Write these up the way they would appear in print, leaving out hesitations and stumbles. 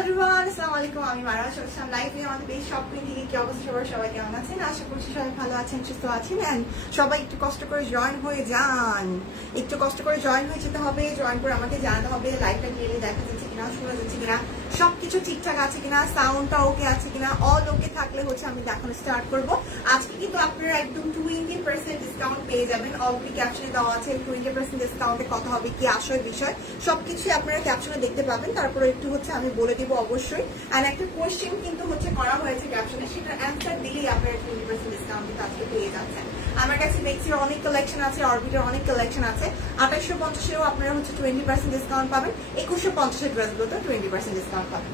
Everyone, আসসালামু আলাইকুম। আমি মারওয়া সবসাম লাইভে আমাদের বেশ শপিং থেকে কি অবস্থা সবাই কেমন আছেন? আশা করছি সবাই ভালো আছেন, সুস্থ আছেন। এন্ড সবাই একটু কষ্ট করে জয়েন হয়ে যান, একটু কষ্ট করে জয়েন হয়ে যেতে হবে। জয়েন করে আমাকে জানাতে হবে লাইভটা ক্লিয়ারলি দেখা যাচ্ছে কিনা, শোনা যাচ্ছে কিনা, সবকিছু ঠিকঠাক আছে কিনা, সাউন্ডটা ওকে আছে কিনা। অল ওকে থাকলে হচ্ছে আমি দেখানো স্টার্ট করবো। আজকে কিন্তু আপনারা একদম 20% ডিসকাউন্ট পেয়ে যাবেন। অলরেডি ক্যাপশনে দেওয়া আছে 20% ডিসকাউন্টে কথা হবে কি আসল বিষয়, সবকিছু আপনারা ক্যাপশনে দেখতে পাবেন। তারপরে একটু হচ্ছে আমি বলে দিব অবশ্যই। আর একটা কোয়েশ্চেন কিন্তু হচ্ছে করা হয়েছে ক্যাপশনে, সেটা অ্যান্সার দিলেই আপনারা 20% ডিসকাউন্ট কিন্তু আজকে পেয়ে যাচ্ছেন। আমার কাছে মেক্সির অনেক কালেকশন আছে, অরবিটের অনেক কালেকশন আছে। 2850-এও আপনারা হচ্ছে 20% ডিসকাউন্ট পাবেন, 2150-এর ড্রেসগুলোতে 20% ডিসকাউন্ট পাবেন।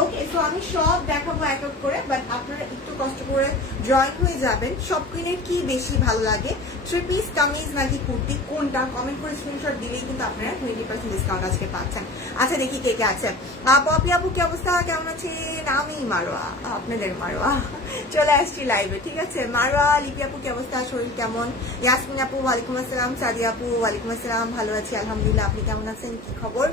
ওকে, সো আমি সব দেখাবো এক এক করে, বাট আপনারা একটু কষ্ট করে জয়েন হয়ে যাবেন। সব কুইনের কি বেশি ভালো লাগে, থ্রি পিস, কামিজ নাকি কুর্তি, কোনটা কমেন্ট করে স্ক্রিনশট দিলেই কিন্তু আপনারা 20% ডিসকাউন্ট আজকে পাচ্ছেন। আচ্ছা দেখি কে কে আছে। পপি আপু কি অবস্থা, কেমন আছেন? আমি মারোয়া, আপনাদের মারোয়া চলে আসছি লাইভে, ঠিক আছে। মারোয়া, লিপি আপু কি অবস্থা, শরীর কেমন? ইয়াসমিন আপু ওয়ালাইকুম আসসালাম, সাদিয়া আপু ওয়ালাইকুম আসসালাম, ভালো আছি আলহামদুলিল্লাহ, আপনি কেমন আছেন, কি খবর?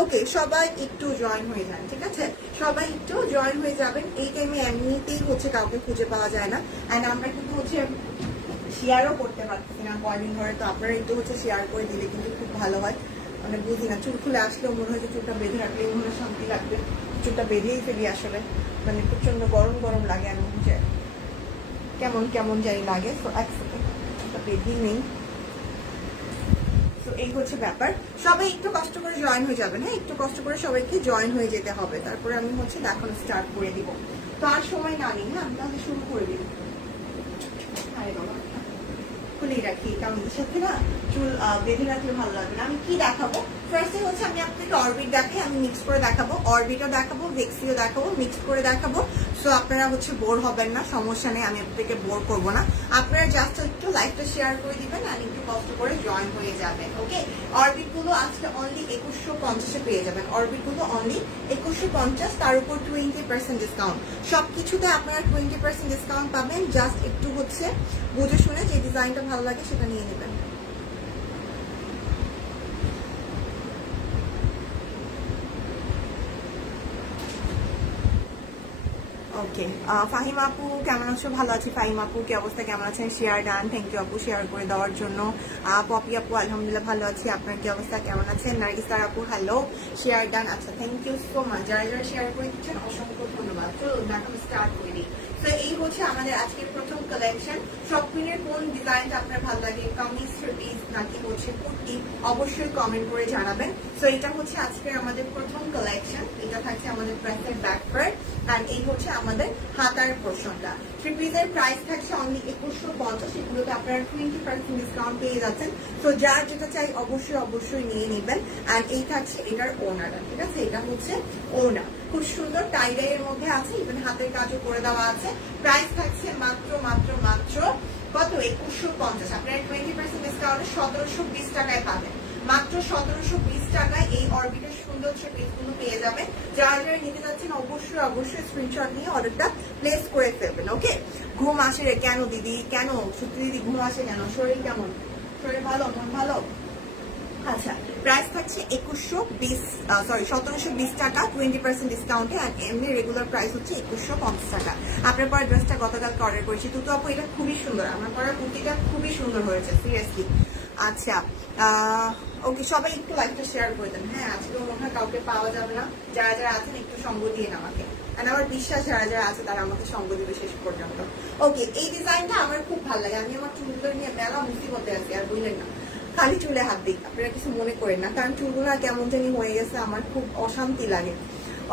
ওকে, সবাই একটু জয়েন হয়ে যান, ঠিক আছে, সবাই একটু জয়েন হয়ে যাবেন। এই টাইমে এমনিতেই হচ্ছে কাউকে খুঁজে পাওয়া যায় না। অ্যান্ড আমরা কিন্তু হচ্ছে শেয়ারও করতে পারছি না কয়দিন ধরে, তো আপনারা একটু হচ্ছে শেয়ার করে দিলে কিন্তু খুব ভালো হয়। মানে বুঝি না, চুল খুলে আসলেও মনে হয় যে চুলটা বেঁধে রাখলে মনে হয় শান্তি লাগবে। চুলটা বেঁধেই ফেলি আসলে, মানে প্রচন্ড গরম গরম লাগে, আমি হচ্ছে কেমন কেমন জানি লাগে। তো এক সেকেন্ড, চুলটা বেঁধেই নেই। তো এই হচ্ছে ব্যাপার, সবাই একটু কষ্ট করে জয়েন হয়ে যাবেন। হ্যাঁ, একটু কষ্ট করে সবাইকে জয়েন হয়ে যেতে হবে, তারপরে আমি হচ্ছে দেখানো স্টার্ট করে দিব। তো আর সময় না নিই, হ্যাঁ আমি তাহলে শুরু করে দিব। আরে বাবা, খুলেই রাখি, কারণদের সাথে না চুল বেঁধে রাখলে ভালো লাগবে না। আমি কি দেখাবো, ফার্স্টে হচ্ছে আমি আপনাকে অরবিট দেখাই, আমি মিক্স করে দেখাবো। অরবিটও দেখাবো, ভেক্সিও দেখাবো, মিক্স করে দেখাবো। সো আপনারা হচ্ছে বোর হবেন না, সমস্যা নেই, আমি আপনাদেরকে বোর করবো না। আপনারা জাস্ট একটু লাইভটা শেয়ার করে দিবেন আর একটু কষ্ট করে জয়েন হয়ে যাবেন। ওকে, অরবিট গুলো আজকে অনলি 2150-এ পেয়ে যাবেন। অরবিট গুলো অনলি 2150, তার উপর 20% ডিসকাউন্ট। সবকিছুতে আপনারা 20% ডিসকাউন্ট পাবেন। জাস্ট একটু হচ্ছে বুঝে শুনে যে ডিজাইনটা ভালো লাগে সেটা নিয়ে নেবেন। ওকে, ফাহিমা আপু কেমন আছো? ভালো আছি। ফাহিমা আপু কি অবস্থা, কেমন আছেন? শেয়ার ডান, থ্যাংক ইউ আপু শেয়ার করে দেওয়ার জন্য। পপি আপু আলহামদুলিল্লাহ ভালো আছি, আপনার কি অবস্থা, কেমন আছেন? নার্গিসার আপু হ্যালো, শেয়ার ডান। আচ্ছা, থ্যাংক ইউ সো মাচ, যারা যারা শেয়ার করে দিচ্ছেন অসংখ্য ধন্যবাদ। চলো এখন স্টার্ট করে দিই। তো এই হচ্ছে আমাদের আজকের প্রথম কালেকশন। সব কুইনের কোন ডিজাইনটা আপনার ভালো লাগে, কামিজ, থ্রি পিস নাকি হচ্ছে কুর্তি, অবশ্যই কমেন্ট করে জানাবেন। তো এটা হচ্ছে আজকের আমাদের প্রথম কালেকশন। এটা থাকছে আমাদের প্রাইসের ব্যাক পার্ট, আর এই হচ্ছে আমাদের হাতার পোরশনটা। থ্রি পিসের প্রাইস থাকছে অনলি 2150, এগুলোতে আপনারা 20% ডিসকাউন্ট পেয়ে যাচ্ছেন। তো যার যেটা চাই অবশ্যই অবশ্যই নিয়ে নেবেন। আর এই থাকছে এটার ওনাটা, ঠিক আছে, এটা হচ্ছে ওনা, খুব সুন্দর টাই ডাই এর মধ্যে আছে, ইভেন হাতের কাজও করে দেওয়া আছে। প্রাইস থাকছে মাত্র মাত্র মাত্র কত, 2150। আপনারা 20% ডিসকাউন্টে 1720 টাকায় পাবেন। মাত্র 1720 টাকায় এই অরবিটের সুন্দর পিসগুলো পেয়ে যাবেন। যারা যারা নিতে যাচ্ছেন অবশ্যই অবশ্যই স্ক্রিনশট নিয়ে অর্ডারটা প্লেস করে ফেলবেন। ওকে, ঘুম আসে রে কেন দিদি, কেন সত্যি দিদি ঘুম আসে কেন? শরীর কেমন? শরীর ভালো, মন ভালো? আচ্ছা, প্রাইস থাকছে 1720 টাকা 20% ডিসকাউন্টে। আর এমনি রেগুলার প্রাইস হচ্ছে 2150 টাকা। আপনার পরে ড্রেসটা গতকালকে অর্ডার করেছি, তুতো আপু এটা খুবই সুন্দর, আমার পরে কুর্তিটা খুবই সুন্দর হয়েছে সিরিয়াসলি। আচ্ছা, ওকে, সবাই একটু লাইভটা শেয়ার করে দেন। হ্যাঁ, আজকে মনে হয় কাউকে পাওয়া যাবে না, যারা যারা আছেন একটু সঙ্গ দিয়ে আমাকে। আর আমার বিশ্বাস যারা যারা আছে তারা আমাকে সঙ্গ দিবে শেষ পর্যন্ত। ওকে, এই ডিজাইনটা আমার খুব ভালো লাগে। আমি আমার চুলগুলো নিয়ে মেলা মুসিবতে আছি, আর বুঝলেন না, খালি চুলে হাত দিই, আপনারা কিছু মনে করেন না, কারণ চুলগুলো কেমন জানি হয়ে গেছে, আমার খুব অশান্তি লাগে।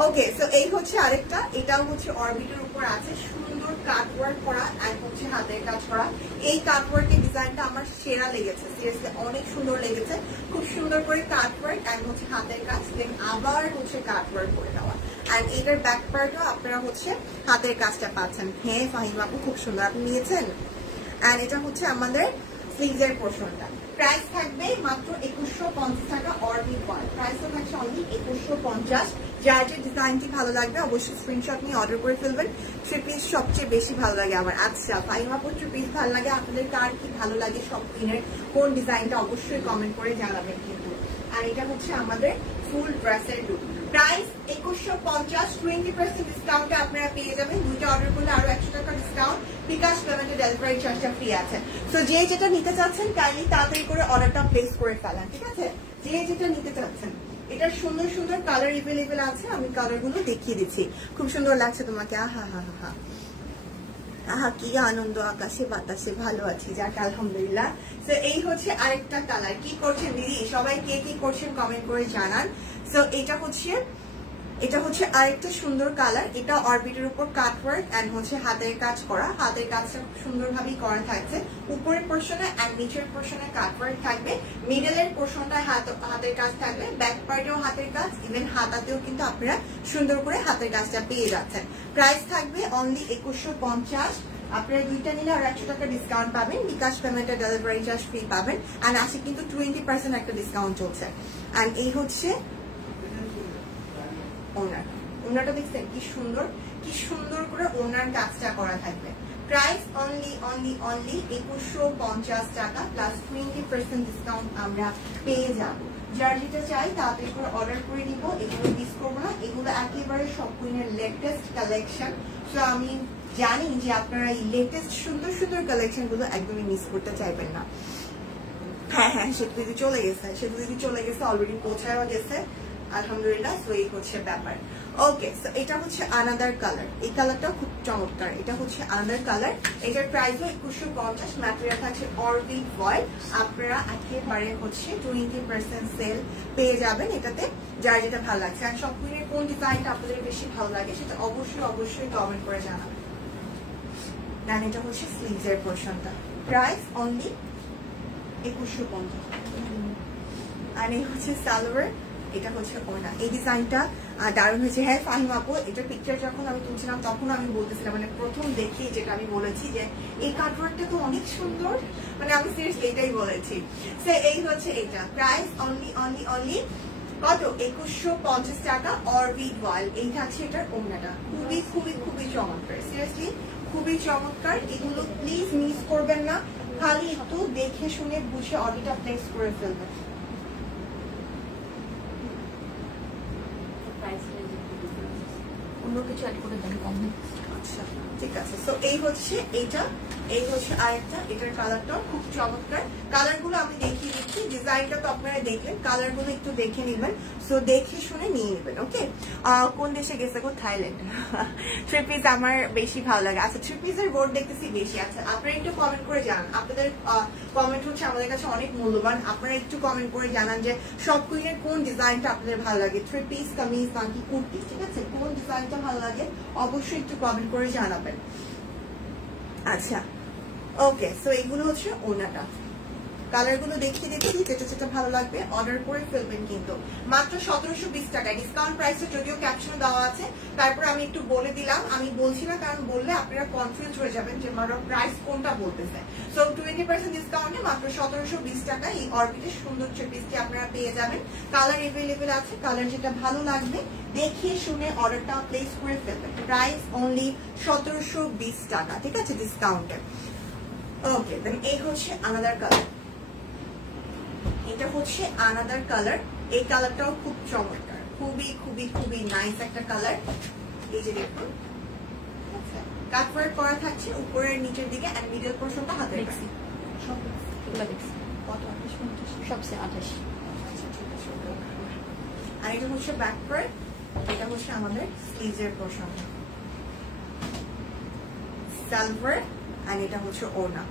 ওকে, তো এই হচ্ছে আরেকটা, এটাও হচ্ছে অরবিটের উপর আছে, সুন্দর কাট ওয়ার্ক করা আর হচ্ছে হাতের কাজ করা। এই কাট ওয়ার্কের ডিজাইনটা আমার সেরা লেগেছে, সিরিয়াসলি অনেক সুন্দর লেগেছে। খুব সুন্দর করে কাট ওয়ার্ক আর হচ্ছে হাতের কাজ, দেন আবার হচ্ছে কাট ওয়ার্ক করে দেওয়া। আর এটার ব্যাক পার্টও আপনারা হচ্ছে হাতের কাজটা পাচ্ছেন। হ্যাঁ ফাহিম আপু খুব সুন্দর, আপনি নিয়েছেন। আর এটা হচ্ছে আমাদের স্লিভসের পোরশনটা। প্রাইস থাকবে মাত্র 2150 টাকা। অরবিট ওয়ান প্রাইসও থাকছে অনলি 2150। যার যে ডিজাইনটি ভালো লাগবে অবশ্যই স্ক্রিনশট নিয়ে অর্ডার করে ফেলবেন। থ্রি পিস সবচেয়ে বেশি ভালো লাগে আমার। আচ্ছা, ফাহিমাপুর থ্রি পিস ভালো লাগে, আপনাদের কার কি ভালো লাগে, সব পিনের কোন ডিজাইনটা অবশ্যই কমেন্ট করে জানাবেন কিন্তু। আর এটা হচ্ছে আমাদের ফুল ড্রেসের লুক। প্রাইস 2150, 20% ডিসকাউন্টে আপনারা পেয়ে যাবেন। দুইটা অর্ডার করলে আরো 100 টাকা ডিসকাউন্ট, বিকাশ পেমেন্টে ডেলিভারি চার্জটা ফ্রি আছে। সো যে যেটা নিতে চাচ্ছেন কাইন্ডলি তাড়াতাড়ি করে অর্ডারটা প্লেস করে ফেলেন, ঠিক আছে? যে যেটা নিতে চাচ্ছেন। এটার সুন্দর সুন্দর কালার এভেলেবেল আছে, আমি কালারগুলো দেখিয়ে দিচ্ছি। খুব সুন্দর লাগছে তোমাকে, আহা হা হা হা, আহা কি আনন্দ, আকাশে বাতাসে ভালো আছি, যাক আলহামদুলিল্লাহ। তো এই হচ্ছে আরেকটা কালার। কি করছেন দিদি, সবাই কে কি করছেন কমেন্ট করে জানান। তো এটা হচ্ছে আরেকটা সুন্দর কালার। এটা অরবিটের উপর কাটওয়ার্ক এন্ড হচ্ছে হাতের কাজ করা, হাতের কাজটা খুব সুন্দরভাবেই করা থাকছে। উপরের পোর্শনে এন্ড নিচের পোর্শনে কাটওয়ার্ক থাকবে, মিডলের পোর্শনটায় হাতের কাজ থাকবে, ব্যাক পার্টেও হাতের কাজ, ইভেন হাতাতেও কিন্তু আপনারা সুন্দর করে হাতের কাজটা পেয়ে যাচ্ছেন। প্রাইস থাকবে অনলি 2150। আপনারা দুইটা নিলে আর 100 টাকা ডিসকাউন্ট পাবেন, বিকাশ পেমেন্টে ডেলিভারি চার্জ ফ্রি পাবেন। এন্ড আছে কিন্তু 20% একটা ডিসকাউন্ট চলছে। এন্ড এই হচ্ছে ওনাটা, দেখছেন কি সুন্দর করে ওনার কাজটা করা থাকবে। প্রাইস অনলি 2150 টাকা প্লাস 20% ডিসকাউন্ট আমরা পেয়ে যাব। যার যেটা চাই তাড়াতাড়ি করে অর্ডার করে নিব, এগুলো মিস করবো না। এগুলো একেবারে সব কুইনের লেটেস্ট কালেকশন। সো আমি জানি যে আপনারা এই লেটেস্ট সুন্দর সুন্দর কালেকশন গুলো একদমই মিস করতে চাইবেন না। হ্যাঁ, সেতু দিদি চলে গেছে, অলরেডি পৌঁছায়ও গেছে আলহামদুলিল্লাহ। সো এই হচ্ছে ব্যাপার। ওকে, সো এটা হচ্ছে আনাদার কালার। এই কালারটা খুব চমৎকার। এটা হচ্ছে আনাদার কালার। এটার প্রাইস 2150, ম্যাটেরিয়াল থাকছে অরবিট ভয়েল। আপনারা একেবারে হচ্ছে 20% সেল পেয়ে যাবেন এটাতে, যার যেটা ভালো লাগছে। আর সব কুইনের কোন ডিজাইনটা আপনাদের বেশি ভালো লাগে সেটা অবশ্যই কমেন্ট করে জানাবেন। দেন এটা হচ্ছে স্লিভসের পোর্শনটা। Price only 2150। আর এই হচ্ছে সালোয়ার, এটা হচ্ছে ওড়না। এই ডিজাইনটা দারুণ হয়েছে। হ্যাঁ ফাহিম আপু, এটা পিকচার যখন আমি তুলছিলাম তখন আমি বলতেছিলাম, মানে প্রথম দেখি যেটা আমি বলেছি যে এই কাটওয়ার্কটা তো অনেক সুন্দর, মানে আমি সিরিয়াসলি এটাই বলেছি। সো এই হচ্ছে এটা। প্রাইস অনলি কত? 2150 টাকা অরবিট ভয়েল। এই থাকছে এটার ওড়নাটা। খুবই চমৎকার, সিরিয়াসলি খুবই চমৎকার। এগুলো প্লিজ মিস করবেন না, খালি একটু দেখে শুনে বুঝে অর্ডারটা প্লেস করে ফেলবেন। আচ্ছা ঠিক আছে। তো এই হচ্ছে এইটা, এই হচ্ছে আরেকটা। এটার কালারটাও খুব চমৎকার। কালারগুলো আমি দেখিয়ে দিচ্ছি, ডিজাইনটা তো আপনারা দেখলেন, কালারগুলো একটু দেখে নেবেন। সো দেখে শুনে নিয়ে নেবেন। ওকে, কোন দেশে গেছে গো? থাইল্যান্ড। থ্রি পিস আমার বেশি ভালো লাগে। আচ্ছা, থ্রি পিসের বোর্ড দেখতেছি বেশি। আচ্ছা, আপনারা একটু কমেন্ট করে জানান, আপনাদের কমেন্ট হচ্ছে আমাদের কাছে অনেক মূল্যবান। আপনারা একটু কমেন্ট করে জানান যে সব কুইনের কোন ডিজাইনটা আপনাদের ভালো লাগে, থ্রি পিস, কামিজ নাকি কুর্তি, ঠিক আছে? কোন ডিজাইনটা ভালো লাগে অবশ্যই একটু কমেন্ট করে জানাবেন। আচ্ছা ওকে, সো এইগুলো হচ্ছে ওনাটা। কালারগুলো দেখিয়ে দিচ্ছি, যেটা ভালো লাগবে অর্ডার করে ফেলবেন। কিন্তু মাত্র 1720 টাকা ডিসকাউন্ট প্রাইসে, যদিও ক্যাপশনে দেওয়া আছে। তারপর আমি একটু বলে দিলাম, আমি বলছি না কারণ বললে আপনারা কনফিউজ হয়ে যাবেন যে আমার প্রাইস কোনটা বলতেছে। সো 20% ডিসকাউন্টে মাত্র 1720 টাকা এই অরবিটের সুন্দর থ্রি পিসটি আপনারা পেয়ে যাবেন। কালার এভেলেবেল আছে, কালার যেটা ভালো লাগবে দেখে শুনে অর্ডারটা প্লেস করে ফেলবেন। প্রাইস অনলি 1720 টাকা, ঠিক আছে, ডিসকাউন্টে। ওকে, দেন এই হচ্ছে আনাদার কালার। এটা হচ্ছে আনাদার কালার। এই কালারটাও খুব চমৎকার, খুবই নাইস একটা কালার। এই যে দেখুন, কাটওয়ার্ক করা থাকছে উপরের নিচের দিকে, এন্ড মিডল পোরশনটা হাতে দেখছি সব এগুলো দেখছি কত 28 সবচেয়ে 28। আর এটা হচ্ছে ব্যাক পার্ট, এটা হচ্ছে আমাদের স্লিভসের পোরশন, সালোয়ার, আর এটা হচ্ছে ওড়না।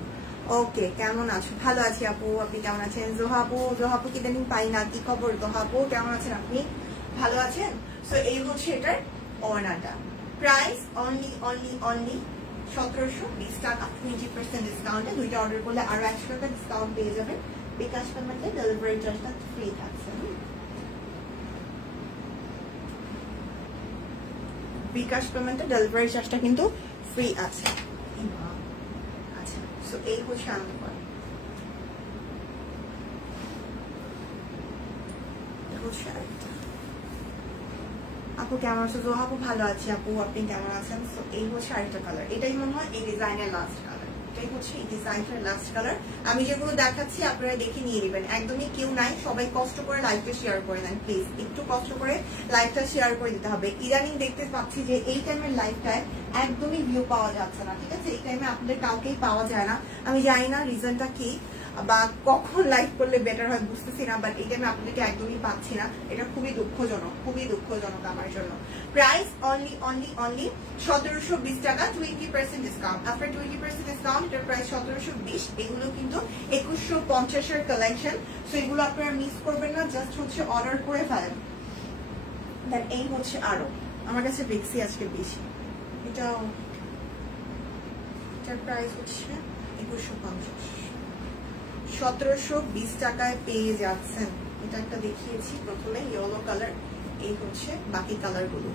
ওকে, কেমন আছো? ভালো আছি আপু, আপনি কেমন আছেন? জোহাপু কি ইদানিং পাই না, কি খবর? জোহাপু কেমন আছেন আপনি? ভালো আছেন? সো এই হচ্ছে এটার ওড়নাটা। প্রাইস অনলি 1720 টাকা, 20% ডিসকাউন্টে। দুইটা অর্ডার করলে আরো 100 টাকা ডিসকাউন্ট পেয়ে যাবেন। বিকাশ পেমেন্টে ডেলিভারি চার্জটা ফ্রি থাকছে। বিকাশ পেমেন্টে ডেলিভারি চার্জটা কিন্তু ফ্রি আছে। আচ্ছা, সো এই হচ্ছে আমাদের পরে আপু কেমন আছো? আপু ভালো আছি আপু, আপনি কেমন আছেন? সো এই হচ্ছে আরেকটা কালার। এটাই মনে হয় এই ডিজাইনের লাস্ট কালার, এটাই হচ্ছে এই ডিজাইনটার লাস্ট কালার। আমি যেগুলো দেখাচ্ছি আপনারা দেখে নিয়ে নেবেন, একদমই কেউ নাই, সবাই কষ্ট করে লাইভটা শেয়ার করে নেন প্লিজ, একটু কষ্ট করে লাইভটা শেয়ার করে দিতে হবে। ইদানিং দেখতে পাচ্ছি যে এই টাইমের লাইভটায় একদমই ভিউ পাওয়া যাচ্ছে না, ঠিক আছে? এই টাইমে আপনাদের কাউকেই পাওয়া যায় না, আমি জানি না রিজনটা কি বা কখন লাইভ করলে বেটার হয় বুঝতেছি না, বাট এই টাইমে আপনাদেরকে একদমই পাচ্ছি না, এটা খুবই দুঃখজনক, খুবই দুঃখজনক আমার জন্য। প্রাইস অনলি 1720 টাকা, 20% ডিসকাউন্ট। আফটার 20% ডিসকাউন্ট এটার প্রাইস 1720। এগুলো কিন্তু 2150 কালেকশন, সো এগুলো আপনারা মিস করবেন না, জাস্ট হচ্ছে অর্ডার করে ফেলেন। দেন এই হচ্ছে আরো, আমার কাছে দেখছি আজকে বেশি, এটার প্রাইস হচ্ছে 2150, 1720 টাকায় পেয়ে যাচ্ছেন। এটা একটা দেখিয়েছি প্রথমে ইয়েলো কালার, এই হচ্ছে বাকি কালার গুলো।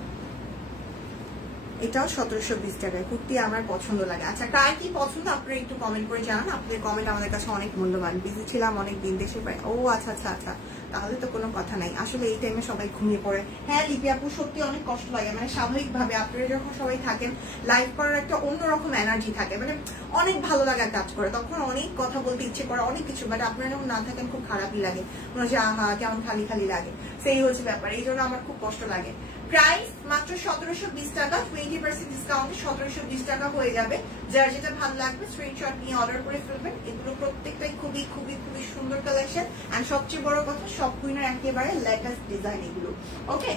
এটাও 1720 টাকায়। কুর্তি আমার পছন্দ লাগে। আচ্ছা, কার কি পছন্দ আপনারা একটু কমেন্ট করে জানান, আপনাদের কমেন্ট আমাদের কাছে অনেক মূল্যবান। বিজি ছিলাম অনেক দিন, দেশে পাই। ও আচ্ছা আচ্ছা আচ্ছা, তাহলে তো কোনো কথা নাই। আসলে এই টাইমে সবাই ঘুমিয়ে পড়ে। হ্যাঁ লিপি আপু, সত্যি অনেক কষ্ট লাগে, মানে স্বাভাবিকভাবে আপনারা যখন সবাই থাকেন লাইভ করার একটা অন্যরকম এনার্জি থাকে, মানে অনেক ভালো লাগে কাজ করে, তখন অনেক কথা বলতে ইচ্ছে করে, অনেক কিছু, বাট আপনারা যখন না থাকেন খুব খারাপই লাগে, মনে হচ্ছে আহা কেমন খালি খালি লাগে, সেই হচ্ছে ব্যাপার, এই জন্য আমার খুব কষ্ট লাগে। প্রাইস মাত্র 1720 টাকা, 20% ডিসকাউন্টে 1720 টাকা হয়ে যাবে। যার যেটা ভালো লাগবে স্ক্রিনশট নিয়ে অর্ডার করে ফেলবেন। এগুলো প্রত্যেকটাই খুবই খুবই খুবই সুন্দর কালেকশন, এন্ড সবচেয়ে বড় কথা সব কুইনের একেবারে লেটেস্ট ডিজাইন এগুলো। ওকে,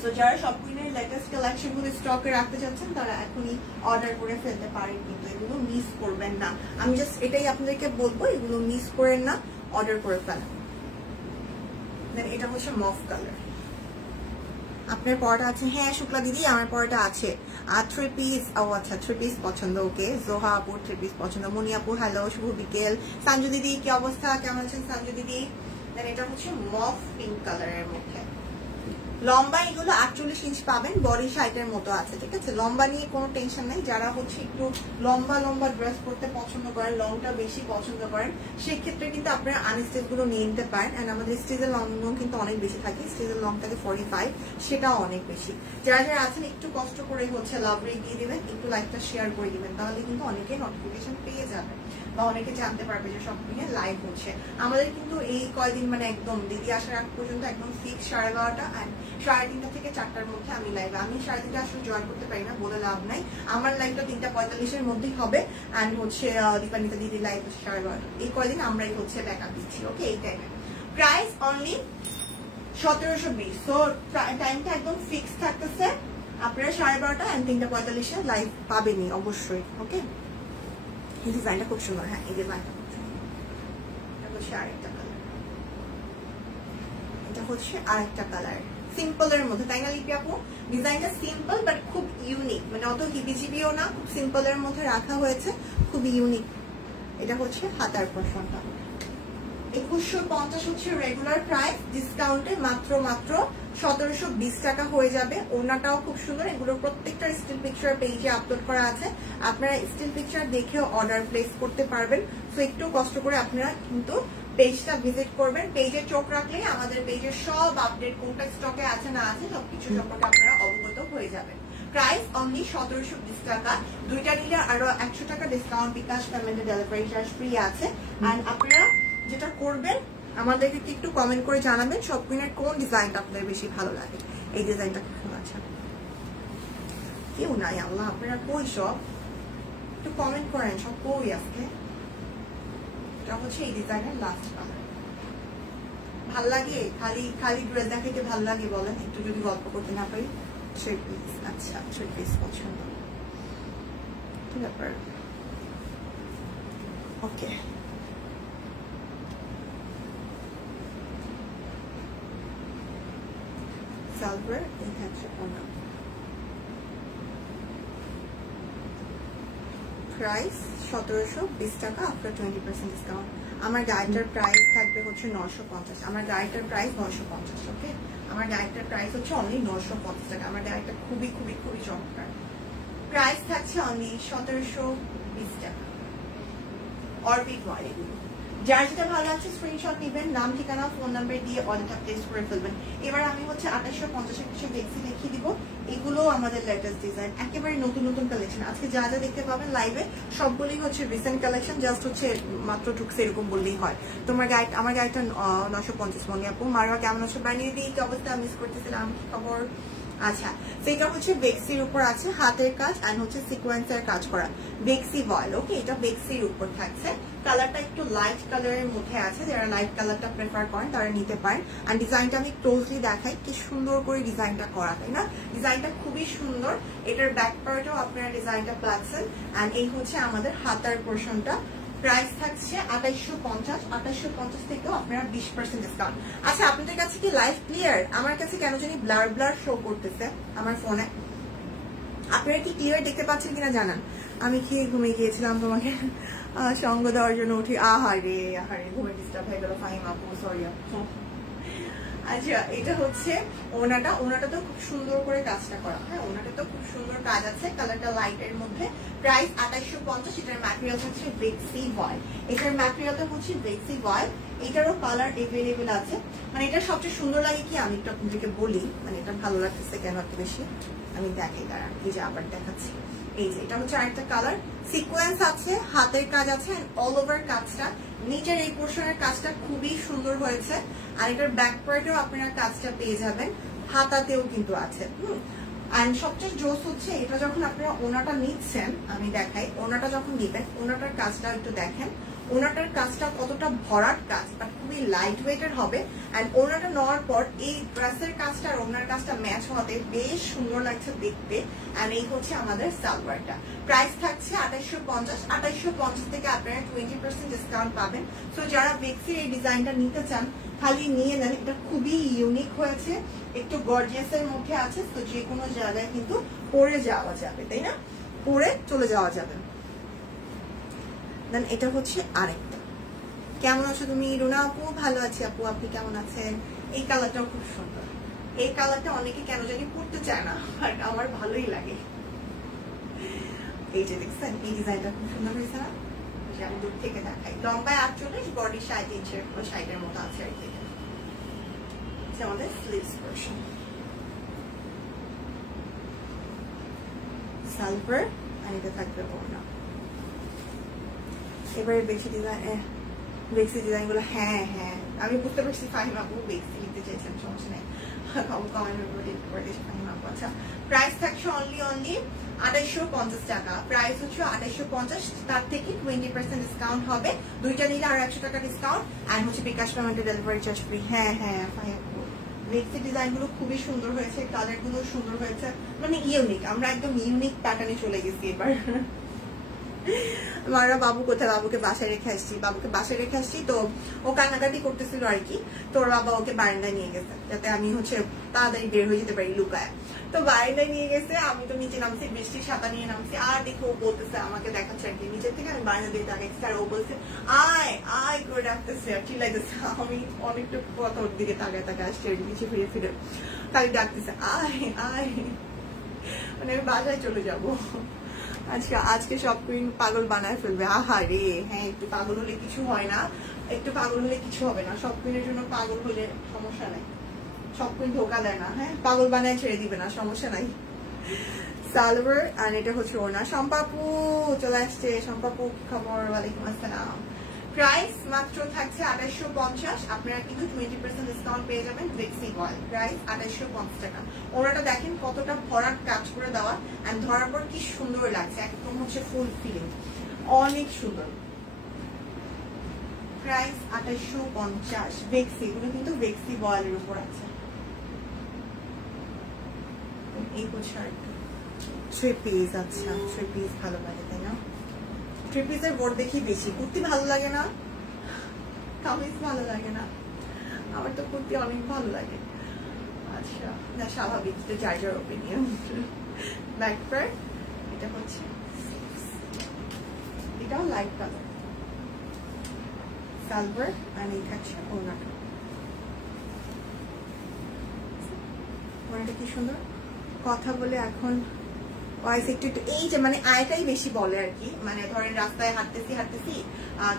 সো যারা সব কুইনের লেটেস্ট কালেকশন গুলো স্টকে রাখতে চাচ্ছেন তারা এখনই অর্ডার করে ফেলতে পারেন, কিন্তু এগুলো মিস করবেন না। আমি জাস্ট এটাই আপনাদেরকে বলবো, এগুলো মিস করেন না, অর্ডার করে ফেলেন। দেন এটা হচ্ছে মফ কালার। আপনার পরোটা আছে? হ্যাঁ শুক্লা দিদি, আমার পরোটা আছে। আর 3 পিস, ও আচ্ছা 3 পিস পছন্দ, ওকে। জোহা আপুর 3 পিস পছন্দ। মনি আপু হ্যালো, শুভ বিকেল। সঞ্জু দিদি কি অবস্থা, কেমন আছেন সঞ্জু দিদি? দেন এটা হচ্ছে মফ পিঙ্ক কালারের মধ্যে। লম্বা এগুলো 48 ইঞ্চ পাবেন, বডি সাইজের মতো আছে, ঠিক আছে? লম্বা নিয়ে কোনো টেনশন নেই। যারা হচ্ছে একটু লম্বা লম্বা ড্রেস পরতে পছন্দ করেন, লংটা বেশি পছন্দ করেন, সেক্ষেত্রে কিন্তু আপনারা আনস্টিচ গুলো নিয়ে নিতে পারেন। এন্ড আমাদের স্টিচের লং কিন্তু অনেক বেশি থাকে, স্টিচের লং থাকে 45, সেটাও অনেক বেশি। যারা যারা আছেন একটু কষ্ট করে হচ্ছে লাভ রেট দিয়ে দিবেন, একটু লাইকটা শেয়ার করে দিবেন, তাহলে কিন্তু অনেকে নোটিফিকেশন পেয়ে যাবে বা অনেকে জানতে পারবে যে সব দিনে লাইভ হচ্ছে। আমাদের কিন্তু এই কয়দিন মানে একদম দিদি আসার আগ পর্যন্ত একদম ফিক্স 12:30 অ্যান্ড 3:30 থেকে 4টার মধ্যে আমি লাইভ। আমি 3:30 আসলে জয়েন করতে পারি না, বলে লাভ নাই। আমার লাইভটা 3:45-এর মধ্যেই হবে, অ্যান্ড হচ্ছে দীপানিতা দিদি লাইভ হচ্ছে 12:30। এই কয়দিন আমরাই হচ্ছে ব্যাকআপ দিচ্ছি, ওকে। এই টাইমে প্রাইস অনলি 1720, সো টাইমটা একদম ফিক্স থাকতেছে। আপনারা 12:30 অ্যান্ড 3:45-এ লাইভ পাবেনই অবশ্যই, ওকে। এই ডিজাইনটা খুব সুন্দর, হ্যাঁ এই ডিজাইনটা খুব সুন্দর। এটা হচ্ছে আরেকটা কালার, এটা হচ্ছে আরেকটা কালার সিম্পলের মধ্যে, তাই না লিপি আপু? ডিজাইনটা সিম্পল বাট খুব ইউনিক, মানে অত হিবিজিবিও না, খুব সিম্পলের মধ্যে রাখা হয়েছে, খুব ইউনিক। এটা হচ্ছে হাতার পোর্শনটা। 2150 হচ্ছে রেগুলার প্রাইস, ডিসকাউন্টে মাত্র 1720 টাকা হয়ে যাবে। ওড়নাটাও খুব সুন্দর, এগুলো প্রত্যেকটা স্টিল পিকচার পেজে আপলোড করা আছে, আপনারা স্টিল পিকচার দেখেও অর্ডার প্লেস করতে পারবেন। সো একটু কষ্ট করে আপনারা কিন্তু পেজটা ভিজিট করবেন, পেজে চোখ রাখলে আমাদের পেজের সব আপডেট, কোনটা স্টকে আছে না আছে সবকিছু সম্পর্কে আপনারা অবগত হয়ে যাবেন। প্রাইস অনলি 1720 টাকা, দুইটা নিলে আরো 100 টাকা ডিসকাউন্ট, বিকাশ পেমেন্টে ডেলিভারি চার্জ ফ্রি আছে। এন্ড আপনারা যেটা করবেন আমাদেরকে একটু কমেন্ট করে জানাবেন সব কুইনের কোন ডিজাইনটা আপনাদের বেশি ভালো লাগে। এই ডিজাইনটা খুব আছে, কেউ নাই আল্লাহ, আপনারা কই সব? একটু কমেন্ট করেন সব কই আজকে। এটা হচ্ছে এই ডিজাইনের লাস্ট কালার। ভাল লাগে খালি খালি ড্রেস দেখাইতে ভাল লাগে বলেন? একটু যদি গল্প করতে না পারি। 3 পিস, আচ্ছা 3 পিস পছন্দ, কি ব্যাপার? ওকে, সালভার এই থাকছে ওনা। প্রাইস 1720 টাকা আফটার 20% ডিসকাউন্ট। আমার গাড়িটার প্রাইস থাকবে হচ্ছে 950। আমার গাড়িটার প্রাইস 950, ওকে। আমার গাড়িটার প্রাইস হচ্ছে অনলি 950 টাকা। আমার গাড়িটা খুবই খুবই খুবই চমৎকার। প্রাইস থাকছে অনলি 1720 টাকা। অরবিট মডেল, যার যেটা ভালো লাগছে স্ক্রিনশট নেবেন, নাম ঠিকানা ফোন নাম্বার দিয়ে অর্ডারটা প্লেস করে ফেলবেন। এবার আমি হচ্ছে 2850 কিছু বেক্সি দেখিয়ে দিব। এগুলো আমাদের লেটেস্ট ডিজাইন, একেবারে নতুন নতুন কালেকশন। আজকে যা যা দেখতে পাবেন লাইভে সবগুলোই হচ্ছে রিসেন্ট কালেকশন, জাস্ট হচ্ছে মাত্র ঢুকছে এরকম বললেই হয়। তোমার গাইড, আমার গাইডটা 950 মনি আপু। মারোয়া কেমন আছো? বানিয়ে দিই, কি অবস্থা? মিস করতেছিলাম, কি খবর? আচ্ছা, সেটা হচ্ছে বেক্সির উপর আছে হাতের কাজ আর হচ্ছে সিকোয়েন্সের কাজ করা বেক্সি বয়েল। ওকে, এটা বেক্সির উপর থাকছে। কালারটা একটু লাইট কালারের মধ্যে আছে, যারা লাইট কালারটা প্রেফার করেন তারা নিতে পারেন। আর ডিজাইনটা আমি ক্লোজলি দেখাই, কি সুন্দর করে ডিজাইনটা করা, তাই না? ডিজাইনটা খুবই সুন্দর। এটার ব্যাক পার্টেও আপনারা ডিজাইনটা পাচ্ছেন। এন্ড এই হচ্ছে আমাদের হাতার পোর্শনটা। প্রাইস থাকছে 2850। 2850 থেকেও আপনারা 20% ডিসকাউন্ট। আচ্ছা, আপনাদের কাছে কি লাইভ ক্লিয়ার? আমার কাছে কেন জানি ব্লার ব্লার শো করতেছে আমার ফোনে। আপনারা কি ক্লিয়ার দেখতে পাচ্ছেন কিনা জানান। আমি কি ঘুমিয়ে গিয়েছিলাম তোমাকে সঙ্গ দেওয়ার জন্য উঠি। আহারে আহারে, ঘুমে ডিস্টার্ব হয়ে গেল। ফাহিম আপু, সরি আপু। আচ্ছা, এটা হচ্ছে ওনাটা। ওনাটা তো খুব সুন্দর করে কাজটা করা। হ্যাঁ, ওনাটা তো খুব সুন্দর কাজ আছে, কালারটা লাইটের মধ্যে। প্রাইস 2850। এটার ম্যাটেরিয়াল হচ্ছে বেক্সি বয়েল। এটার ম্যাটেরিয়ালটা হচ্ছে বেক্সি বয়েল। এটারও কালার এভেলেবেল আছে। মানে এটা সবচেয়ে সুন্দর লাগে কি, আমি একটু আপনাদেরকে বলি, মানে এটা ভালো লাগতেছে কেন এত বেশি আমি দেখাই, দাঁড়ান, এই যে আবার দেখাচ্ছি। এই যে এটা হচ্ছে আরেকটা কালার, সিকোয়েন্স আছে, হাতের কাজ আছে, অল ওভার কাজটা। নিচের এই পোর্শনের কাজটা খুবই সুন্দর হয়েছে। আর এটার ব্যাক পার্টেও আপনারা কাজটা পেয়ে যাবেন, হাতাতেও কিন্তু আছে। এন্ড সবচেয়ে জোস হচ্ছে এটা যখন আপনারা ওনাটা নিচ্ছেন, আমি দেখাই, ওনাটা যখন নিবেন, ওনাটার কাজটা একটু দেখেন। ওনাটার কাজটা কতটা ভরাট কাজ, বাট খুবই লাইট ওয়েটের হবে। এন্ড ওনাটা নেওয়ার পর এই ড্রেসের কাজটা আর ওনার কাজটা ম্যাচ হওয়াতে বেশ সুন্দর লাগছে দেখতে। এন্ড এই হচ্ছে আমাদের সালোয়ারটা। প্রাইস থাকছে 2850। 2850 থেকে আপনারা 20% ডিসকাউন্ট পাবেন। সো যারা বেক্সির এই ডিজাইনটা নিতে চান খালি নিয়ে নেন। এটা খুবই ইউনিক হয়েছে, একটু গর্জিয়াসের মধ্যে আছে। তো যে কোনো জায়গায় কিন্তু পরে যাওয়া যাবে, তাই না? পরে চলে যাওয়া যাবে। দেন এটা হচ্ছে আরেকটা। কেমন আছো তুমি রুনা আপু? ভালো আছি আপু, আপনি কেমন আছেন? এই কালারটাও খুব সুন্দর। এই কালারটা অনেকে কেন জানি পড়তে চায় না, বাট আমার ভালোই লাগে। এই যে দেখছেন, এই ডিজাইনটা খুব সুন্দর হয়েছে না? আমি দূর থেকে দেখাই। লম্বায় 48, বডি 60 ইঞ্চের 60-এর মতো আছে আর কি। আমাদের স্লিভস পোরশন, সালভার, আর এটা থাকবে ওড়না। এবারে বেশি ডিজাইন গুলো, হ্যাঁ হ্যাঁ আমি বুঝতে পারছি। ফাহিম আপু বেক্সি নিতে চাইছেন, সমস্যা নেই, ফাহিম আপু। আচ্ছা, প্রাইস থাকছে অনলি 2850 টাকা। প্রাইস হচ্ছে 2850, তার থেকে 20% ডিসকাউন্ট হবে। দুইটা নিলে আর 100 টাকা ডিসকাউন্ট। আর হচ্ছে বিকাশ পেমেন্টে ডেলিভারি চার্জ ফ্রি। হ্যাঁ হ্যাঁ ফাহিম আপু, বেক্সি ডিজাইন গুলো খুবই সুন্দর হয়েছে, কালার গুলো সুন্দর হয়েছে, মানে ইউনিক। আমরা একদম ইউনিক প্যাটার্নে চলে গেছি এবার। মারা বাবু কোথায়? বাবুকে বাসায় রেখে আসছি। তো ও কান্নাকাটি করতেছিল আর কি। তোর বাবা ওকে বারান্দায় নিয়ে গেছে, যাতে আমি হচ্ছে তাড়াতাড়ি বের হয়ে যেতে পারি লুকায়। তো বারান্দায় নিয়ে গেছে, আমি তো নিচে নামছি, বৃষ্টির ছাতা নিয়ে নামছি। আর দেখো ও বলতেছে, আমাকে দেখাচ্ছে আর কি নিচের থেকে, আমি বারান্দা দিয়ে তাকাচ্ছি। আর ও বলছে আয় আয় করে ডাকতেছে আর চিল্লাইতেছে। আমি অনেকটা কথা ওর দিকে তাকায় আসছি আর নিচে ফিরে তাই ডাকতেছে আয় আয়, মানে আমি বাসায় চলে যাবো। আচ্ছা, আজকে সব কুইন পাগল বানায় ফেলবে। আহারে, হ্যাঁ একটু পাগল হলে কিছু হয় না, একটু পাগল হলে কিছু হবে না। সব কুইনের জন্য পাগল হলে সমস্যা নাই, সব কুইন ধোকা দেয় না। হ্যাঁ, পাগল বানায় ছেড়ে দিবে না, সমস্যা নাই। সালোয়ার, আর এটা হচ্ছে ওড়না। শম্পাপু চলে আসছে। শম্পাপু কি খবর? ওয়ালাইকুম আসসালাম। প্রাইস মাত্র থাকছে 2850। আপনারা কিন্তু 20% ডিসকাউন্ট পেয়ে যাবেন বেক্সি বয়েল। প্রাইস 2850 টাকা। ওনাটা দেখেন কতটা ভরাট কাজ করে দেওয়া, এন্ড ধরার পর কি সুন্দর লাগছে, একদম হচ্ছে ফুল ফিলিং, অনেক সুন্দর। প্রাইস 2850। বেক্সি, এগুলো কিন্তু বেক্সি বয়েলের উপর আছে। এই হচ্ছে আরেকটা থ্রি পিস। আচ্ছা, থ্রি পিস ভালো লাগে তাই না? থ্রি পিসের বোর্ড দেখি বেশি, কুর্তি ভালো লাগে না, কামিজ ভালো লাগে না। আমার তো কুর্তি অনেক ভালো লাগে। আচ্ছা, না স্বাভাবিক, যার যার ওপিনিয়ন। ব্যাক পার্ট, এটা হচ্ছে, এটাও লাইট কালার, সালভার, আর এই থাকছে ওড়নাটা। ওড়নাটা কি সুন্দর। কথা বলে এখন ভয়েস একটু একটু এই যে মানে আয়টাই বেশি বলে আর কি, মানে ধরেন রাস্তায় হাঁটতেছি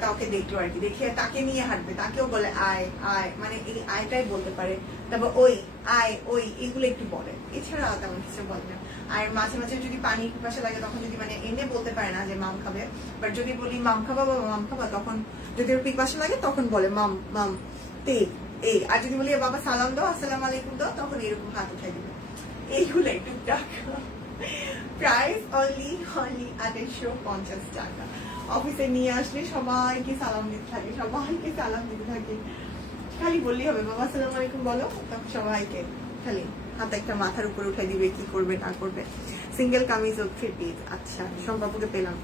কাউকে দেখলো আর কি, দেখে তাকে নিয়ে হাঁটবে, তাকেও বলে আয় আয়, মানে এই আয়টাই বলতে পারে। তারপর ওই আয় ওই এগুলো একটু বলে, এছাড়া তেমন কিছু বলে না। আর মাঝে মাঝে যদি পানির পিপাসা লাগে তখন যদি মানে এনে বলতে পারে না যে মাম খাবে, বাট যদি বলি মাম খাবা বা মাম খাবা, তখন যদি ওর পিপাসা লাগে তখন বলে মাম মাম তে এই। আর যদি বলি বাবা সালাম দাও, আসসালামু আলাইকুম দাও, তখন এরকম হাত উঠাই দিবে। এইগুলো একটু টাকা। প্রাইস অনলি 2850 টাকা। অফিসে নিয়ে আসলে সবাইকে সালাম দিতে থাকে, সবাইকে সালাম দিতে থাকে। খালি বললেই হবে বাবা আসসালামু আলাইকুম বলো, তখন সবাইকে খালি হাত একটা মাথার উপরে উঠাই দিবে, কি করবে না করবে। সিঙ্গেল কামিজ ও 3 পিস। আচ্ছা সম্পর্কে পেলাম।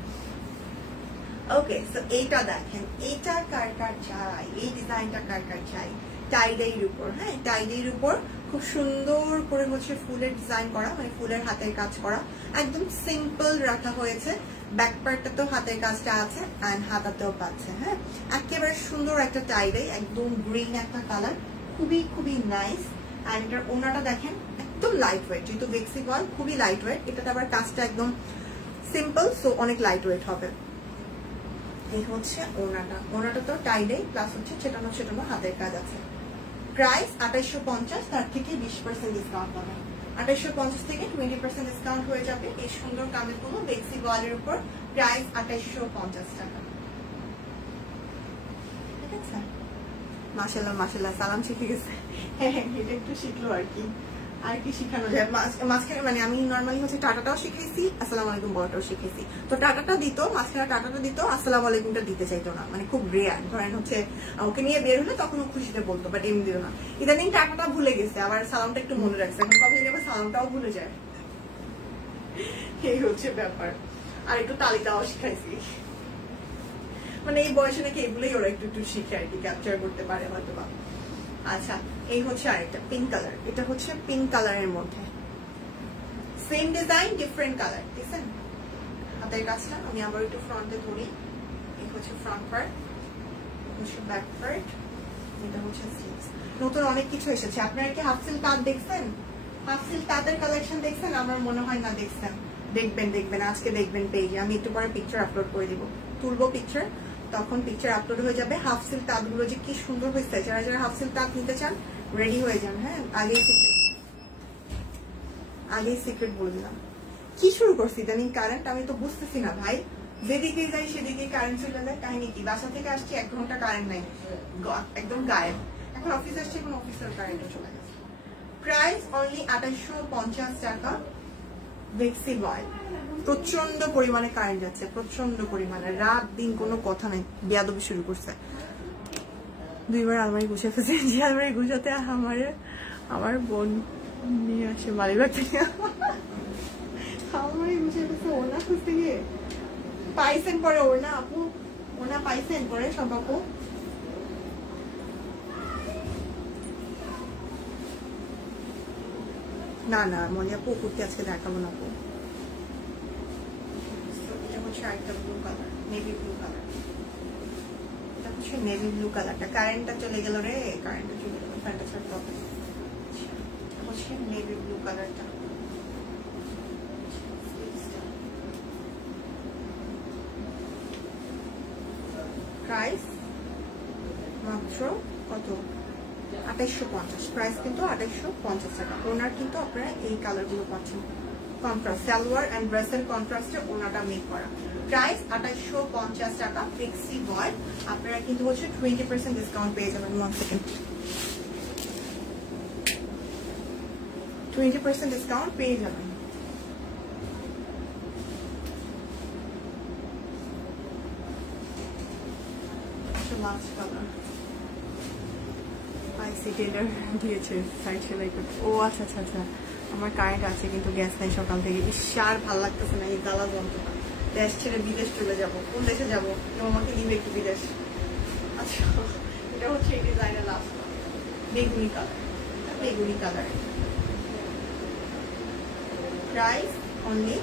ওকে, সো এইটা দেখেন, এইটা কার কার চাই, এই ডিজাইনটা কার কার চাই। টাইডের উপর, হ্যাঁ টাইডের উপর খুব সুন্দর করে হচ্ছে ফুলের ডিজাইন করা, মানে ফুলের হাতের কাজ করা, একদম সিম্পল রাখা হয়েছে। ব্যাক পার্টটাতেও হাতের কাজটা আছে এন্ড হাতাতেও পাচ্ছে। হ্যাঁ একেবারে সুন্দর একটা টাইডে, একদম গ্রিন একটা কালার, খুবই খুবই নাইস। এন্ড এটার ওনাটা দেখেন একদম লাইট ওয়েট, যেহেতু বেক্সি বল খুবই লাইট ওয়েট, এটাতে আবার কাজটা একদম সিম্পল, সো অনেক লাইট ওয়েট হবে। এই হচ্ছে ওনাটা তো টাইডে প্লাস হচ্ছে ছেটানো ছেটানো হাতের কাজ আছে। প্রাইস 2850, তার থেকে 20% ডিসকাউন্ট পাবেন। 2850 থেকে 20% ডিসকাউন্ট হয়ে যাবে এই সুন্দর কামিজগুলো বেক্সি বলের উপর। প্রাইস 2850 টাকা। ঠিক আছে, মাশাআল্লাহ মাশাআল্লাহ, সালাম শিখে গেছে। হ্যাঁ এটা একটু শিখলো আর কি, আর কি শিখানো যায় মাঝখানে। মানে আমি নর্মালি হচ্ছে টাটাটাও শিখেছি, আসসালামু আলাইকুম বলাটাও শিখেছি। তো টাটাটা দিত মাঝখানে, টাটাটা দিত, আসসালামু আলাইকুমটা দিতে চাইতো না, মানে খুব রেয়ার। ধরেন হচ্ছে ওকে নিয়ে বের হলে তখন খুশিতে বলতো, বাট এমনি দিত না। ইদানিং টাটাটা ভুলে গেছে, আবার সালামটা একটু মনে রাখছে, এখন কবে যাবে সালামটাও ভুলে যায়। এই হচ্ছে ব্যাপার। আর একটু তালিকাও শিখাইছি, মানে এই বয়সে নাকি এগুলোই ওরা একটু একটু শিখে আর কি, ক্যাপচার করতে পারে হয়তো বা। আচ্ছা এই হচ্ছে আরেকটা পিঙ্ক কালার, এটা হচ্ছে পিঙ্ক কালারের মধ্যে সেম ডিজাইন ডিফারেন্ট কালার। দেখছেন হাতের কাজটা, আমি আবার একটু ফ্রন্টে ধরি। এই হচ্ছে ফ্রন্ট পার্ট, হচ্ছে ব্যাক পার্ট, এটা হচ্ছে স্লিভস। নতুন অনেক কিছু এসেছে। আপনারা কি হাফ সিল তাঁত দেখছেন? হাফ সিল তাঁতের কালেকশন দেখছেন? আমার মনে হয় না দেখছেন। দেখবেন আজকে দেখবেন পেজে, আমি একটু পরে পিকচার আপলোড করে দিব, তুলবো পিকচার, তখন পিকচার আপলোড হয়ে যাবে। হাফ সিল তাঁতগুলো যে কি সুন্দর হয়েছে, যারা যারা হাফ সিল তাঁত নিতে চান রেডি হয়ে যান। হ্যাঁ আগেই সিক্রেট বলে দিলাম। কি শুরু করছি ইদানিং কারেন্ট, আমি তো বুঝতেছি না ভাই, যেদিকে যাই সেদিকে কারেন্ট চলে যায়। কাহিনী কি, বাসা থেকে আসছি 1 ঘন্টা কারেন্ট নাই, একদম গায়েব। এখন অফিস আসছি, এখন অফিসের কারেন্টও চলে গেছে। প্রাইস অনলি 2850 টাকা। বেক্সি বয়, প্রচন্ড পরিমাণে কারেন্ট যাচ্ছে, প্রচন্ড পরিমাণে, রাত দিন কোনো কথা নাই। বেয়াদবি শুরু করছে, 2বার আলমারি গুছিয়ে ফেলছে। যে আলমারি গুছাতে আমার বোন নিয়ে আসে মালিবাগ থেকে, আলমারি গুছিয়ে ফেলছে ওনা খুঁজতে গিয়ে। পাইছেন পরে ওনা আপু, ওনা পাইছেন পরে সব আপু। না না মনে আপু কুর্তি আজকে দেখাবো না আপু। এটা হচ্ছে আরেকটা blue colour, navy blue colour. এটা হচ্ছে নেভি ব্লু কালারটা। কারেন্টটা চলে গেল রে, কারেন্টটা চলে গেল, ফ্যানটা ছাড়তে হবে। হচ্ছে নেভি ব্লু কালারটা। প্রাইস মাত্র কত? 2850। প্রাইস কিন্তু 2850 টাকা। ওনার কিন্তু আপনারা এই কালার গুলো পাচ্ছেন, কন্ট্রাস্ট সালোয়ার এন্ড ড্রেসের কন্ট্রাস্টে ওনাটা মেক করা। প্রাইস 2850 টাকা। বেক্সি বয়, আপনারা কিন্তু হচ্ছে 20% ডিসকাউন্ট পেয়ে যাবেন। 1 সেকেন্ড, 20% ডিসকাউন্ট পেয়ে যাবেন। লাস্ট কালার আইসি টেলার দিয়েছে সাইড সেলাই করতে। ও আচ্ছা আচ্ছা আচ্ছা, আমার কারেন্ট আছে কিন্তু গ্যাস নাই সকাল থেকে। আর ভালো লাগতেছে না এই জ্বালা যন্ত্রণা। দেশ ছেড়ে বিদেশ চলে যাব। কোন দেশে যাবো? আমাকে নিবে একটু বিদেশ। আচ্ছা এটা হচ্ছে এই ডিজাইনের লাস্ট বেগুনি কালার, বেগুনি কালার। Price only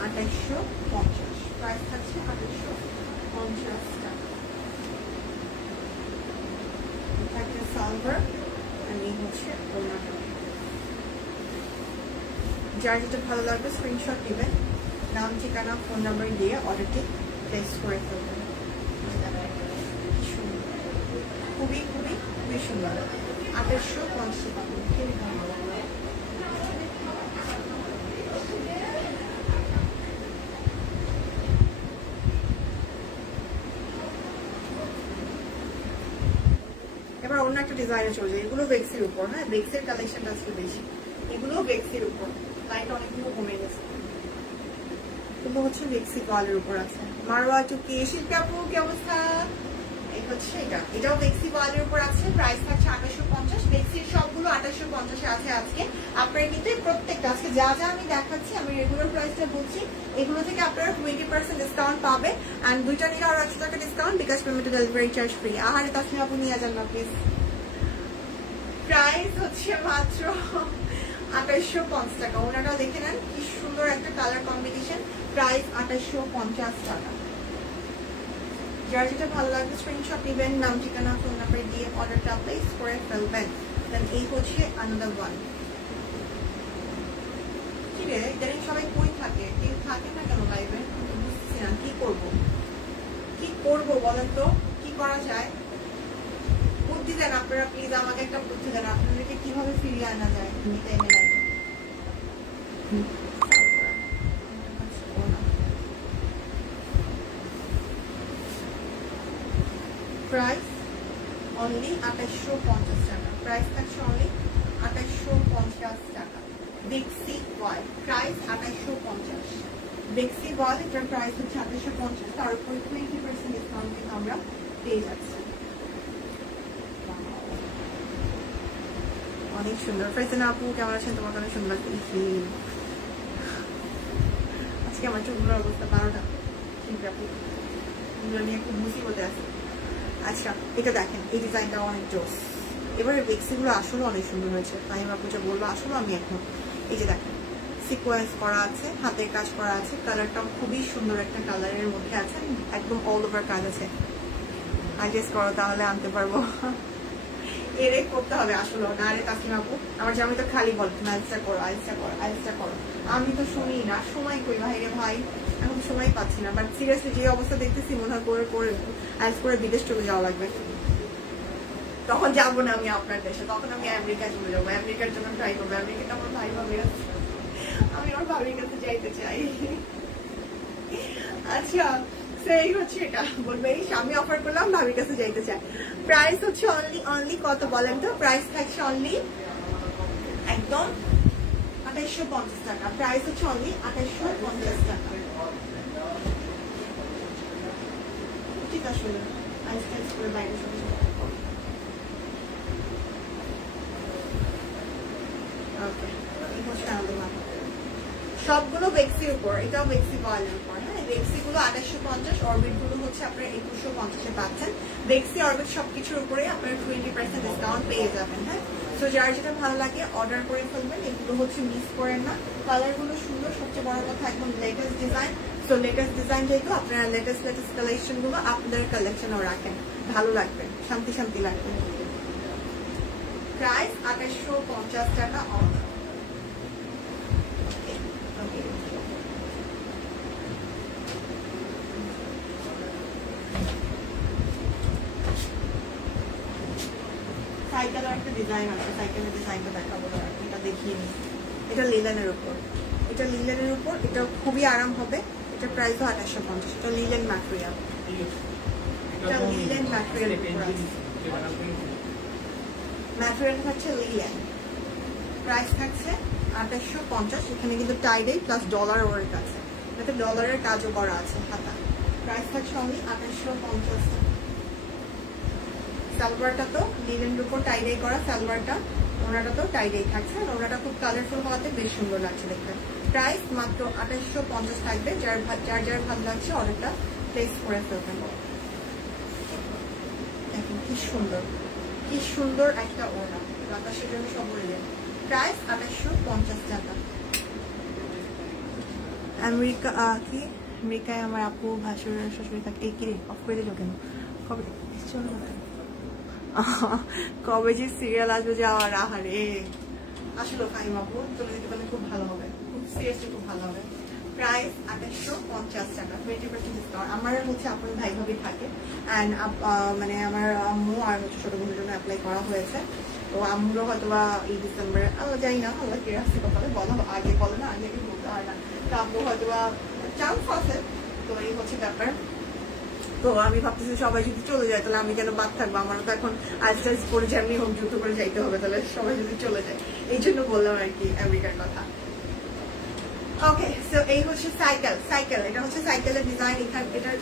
2850। প্রাইস থাকছে 2850 টাকা। সালভার, আর এই হচ্ছে ওনাটা। যার যেটা ভালো লাগবে স্ক্রিনশট নেবেন, নাম ঠিকানা ফোন নাম্বার দিয়ে অর্ডারটি প্লেস করে ফেলবেন। খুবই খুবই খুবই সুন্দর। 2850 টাকা। এবার অন্য একটা ডিজাইনে চলে যায়। এগুলো বেক্সির উপর, হ্যাঁ বেক্সির কালেকশনটা আজকে বেশি। এগুলো বেক্সির উপর, লাইট অনেকগুলো কমে গেছে। এগুলো হচ্ছে বেক্সি ওয়ালের উপর আছে। মারওয়া টুকি শিল্পী আপু কি অবস্থা? এই হচ্ছে এটাও বেক্সি ওয়ালের উপর আছে। প্রাইস থাকছে 2850। বেক্সির সবগুলো 2850 আছে আজকে। আপনারা কিন্তু প্রত্যেকটা আজকে যা যা আমি দেখাচ্ছি আমি রেগুলার প্রাইসটা বলছি, এগুলো থেকে আপনারা 20% ডিসকাউন্ট পাবে। এন্ড দুইটা নিলে আরো 100 টাকা ডিসকাউন্ট, বিকাশ পেমেন্ট ডেলিভারি চার্জ ফ্রি। আহারে তাসমিয়া আপু নিয়ে যান না প্লিজ। প্রাইস হচ্ছে মাত্র 2850 টাকা। ওনাটাও দেখে নেন কি সুন্দর একটা কালার কম্বিনেশন। প্রাইস 2850 টাকা। যার যেটা ভালো লাগবে স্ক্রিনশট নেবেন, নাম ঠিকানা ফোন নাম্বার দিয়ে অর্ডারটা প্লেস করে ফেলবেন। দেন এই হচ্ছে আনাদার ওয়ান। কি রে ইদানিং সবাই কই থাকে? কেউ থাকে না কেন লাইভে? বুঝছি না কি করবো বলেন তো, কি করা যায়? বুদ্ধি দেন আপনারা প্লিজ, আমাকে একটা বুদ্ধি দেন আপনাদেরকে কিভাবে ফিরিয়ে আনা যায়। তুমি টাইমে লাইভে প্রাইস অনলি 2850 টাকা। প্রাইস থাকছে অনলি 2850 টাকা। বেক্সি ওয়াল প্রাইস 2850। বেক্সি ওয়াল এটার প্রাইস হচ্ছে 2850। তার উপর 20% ডিসকাউন্ট কিন্তু আমরা পেয়ে যাচ্ছি। অনেক সুন্দর। ফ্রেজেন আপু কেমন আছেন? তোমার অনেক সুন্দর লাগছে। আজকে আমার চুলগুলোর অবস্থা 12টা। ঠিক আপু এগুলো নিয়ে খুব মুসিবতে আছে। আচ্ছা এটা দেখেন, এই ডিজাইনটা অনেক জোস। এবারে বেক্সিগুলো আসলে অনেক সুন্দর হয়েছে। ফাহিমা আপু যা বললো আসলে আমি এখন এই যে দেখেন সিকোয়েন্স করা আছে, হাতের কাজ করা আছে, কালারটাও খুবই সুন্দর একটা কালারের মধ্যে আছে, একদম অল ওভার কাজ আছে। অ্যাডজাস্ট করো তাহলে আনতে পারবো। এরে করতে হবে আসলে না। আরে তাসমিয়া আপু আমার জামাই তো খালি বলতো আইসটা করো আইসটা করো আইসটা করো, আমি তো শুনি না। সময় কই ভাই রে ভাই, এখন সময় পাচ্ছি না। বাট সিরিয়াসলি যে অবস্থা দেখতেছি মনে হয় করে আইস করে বিদেশ চলে যাওয়া লাগবে। তখন যাবো না আমি আপনার দেশে, তখন আমি আমেরিকা চলে যাবো। আমেরিকার জন্য ট্রাই করবো। আমেরিকাটা আমার ভাই ভাবির আছে, আমি আমার ভাবির কাছে যাইতে চাই। আচ্ছা সেই হচ্ছে এটা বলবে আমি অফার করলাম ভাবির কাছে যাইতে চাই। প্রাইস হচ্ছে অনলি কত বলেন তো? প্রাইস থাকছে অনলি একদম 2850 টাকা। প্রাইস হচ্ছে অনলি 2850 টাকা। ঠিক আছে আইস টাইস করে বাইরে চলে যাবো। ওকে এই হচ্ছে আমাদের মাথা। সবগুলো বেক্সির উপর, এটাও বেক্সি বয়েলের উপর। হ্যাঁ বেক্সি গুলো 2850, অরবিট গুলো হচ্ছে আপনারা 2150-এ পাচ্ছেন। বেক্সি অরবিট সবকিছুর উপরে আপনারা 20% ডিসকাউন্ট পেয়ে যাবেন। হ্যাঁ তো যার যেটা ভালো লাগে অর্ডার করে ফেলবেন। এগুলো হচ্ছে মিস করেন না, কালার গুলো সুন্দর। সবচেয়ে বড় কথা একদম লেটেস্ট ডিজাইন। তো লেটেস্ট ডিজাইন যেগুলো আপনারা লেটেস্ট কালেকশন গুলো আপনাদের কালেকশনও রাখেন, ভালো লাগবে, শান্তি শান্তি লাগবে। প্রাইস 2850 টাকা অফ। সাইকেলের একটা ডিজাইন আছে, সাইকেলের ডিজাইনটা দেখাবো। এটা দেখিয়ে নিই। এটা লিলেনের উপর, এটা লিলেনের উপর, এটা খুবই আরাম হবে। এটা প্রাইসও 2850। এটা লিলেন ম্যাটেরিয়াল, এটা লিলেন ম্যাটেরিয়াল ম্যাটেরিয়াল থাকছে লিলেন। প্রাইস থাকছে 2850। এখানে কিন্তু টাইডে প্লাস ডলার ওয়ার্ক আছে, এটাতে ডলারের কাজও করা আছে হাতা। প্রাইস থাকছে অনলি 2850 টাকা। সালোয়ারটা তো লিলেনের উপর টাইডে করা সালোয়ারটা, ওনাটা তো টাইডে থাকছে। ওনাটা খুব কালারফুল হওয়াতে বেশ সুন্দর লাগছে দেখতে। প্রাইস মাত্র 2850 থাকবে। যার যার ভালো লাগছে অর্ডারটা প্লেস করে ফেলবেন। দেখুন কি সুন্দর, কি সুন্দর একটা ওড়না, বাতাসের জন্য সব বললেন। প্রাইস 2850 টাকা। আমেরিকা কি আমেরিকায় আমার আপু ভাসুর শ্বশুর থাকে। এই কিরে অফ করে দিল কেন? কবে চলো না কবে যে সিরিয়াল আসবে যাওয়ার। আহারে আসলে ফাহিমা আপু চলে যেতে পারলে খুব ভালো হবে। সিরিয়াসলি খুব ভালো হবে। প্রাইস 2850 টাকা, 20% ডিসকাউন্ট। আমার হচ্ছে আপনার ভাই ভাবি থাকে অ্যান্ড মানে আমার আম্মু আর হচ্ছে ছোট বোনের জন্য অ্যাপ্লাই করা হয়েছে। তো আম্মুরও হয়তো বা এই ডিসেম্বরে আল্লাহ জানি না, আল্লাহ কে আসছে কপালে, বলো আগে বলে না, আগে বলতে হয় না। তো আম্মু হয়তো বা চান্স আছে। তো এই হচ্ছে ব্যাপার। তো আমি ভাবতেছি সবাই যদি চলে যায় তাহলে আমি কেন বাদ থাকবো, আমারও তো এখন আস্তে আস্তে করে যেমনি হোক দ্রুত করে যাইতে হবে, তাহলে সবাই যদি চলে যায়, এই জন্য বললাম আর কি আমেরিকার কথা। ওকে, সো এই হচ্ছে সাইকেল, এটা হচ্ছে সাইকেলের ডিজাইন। এটার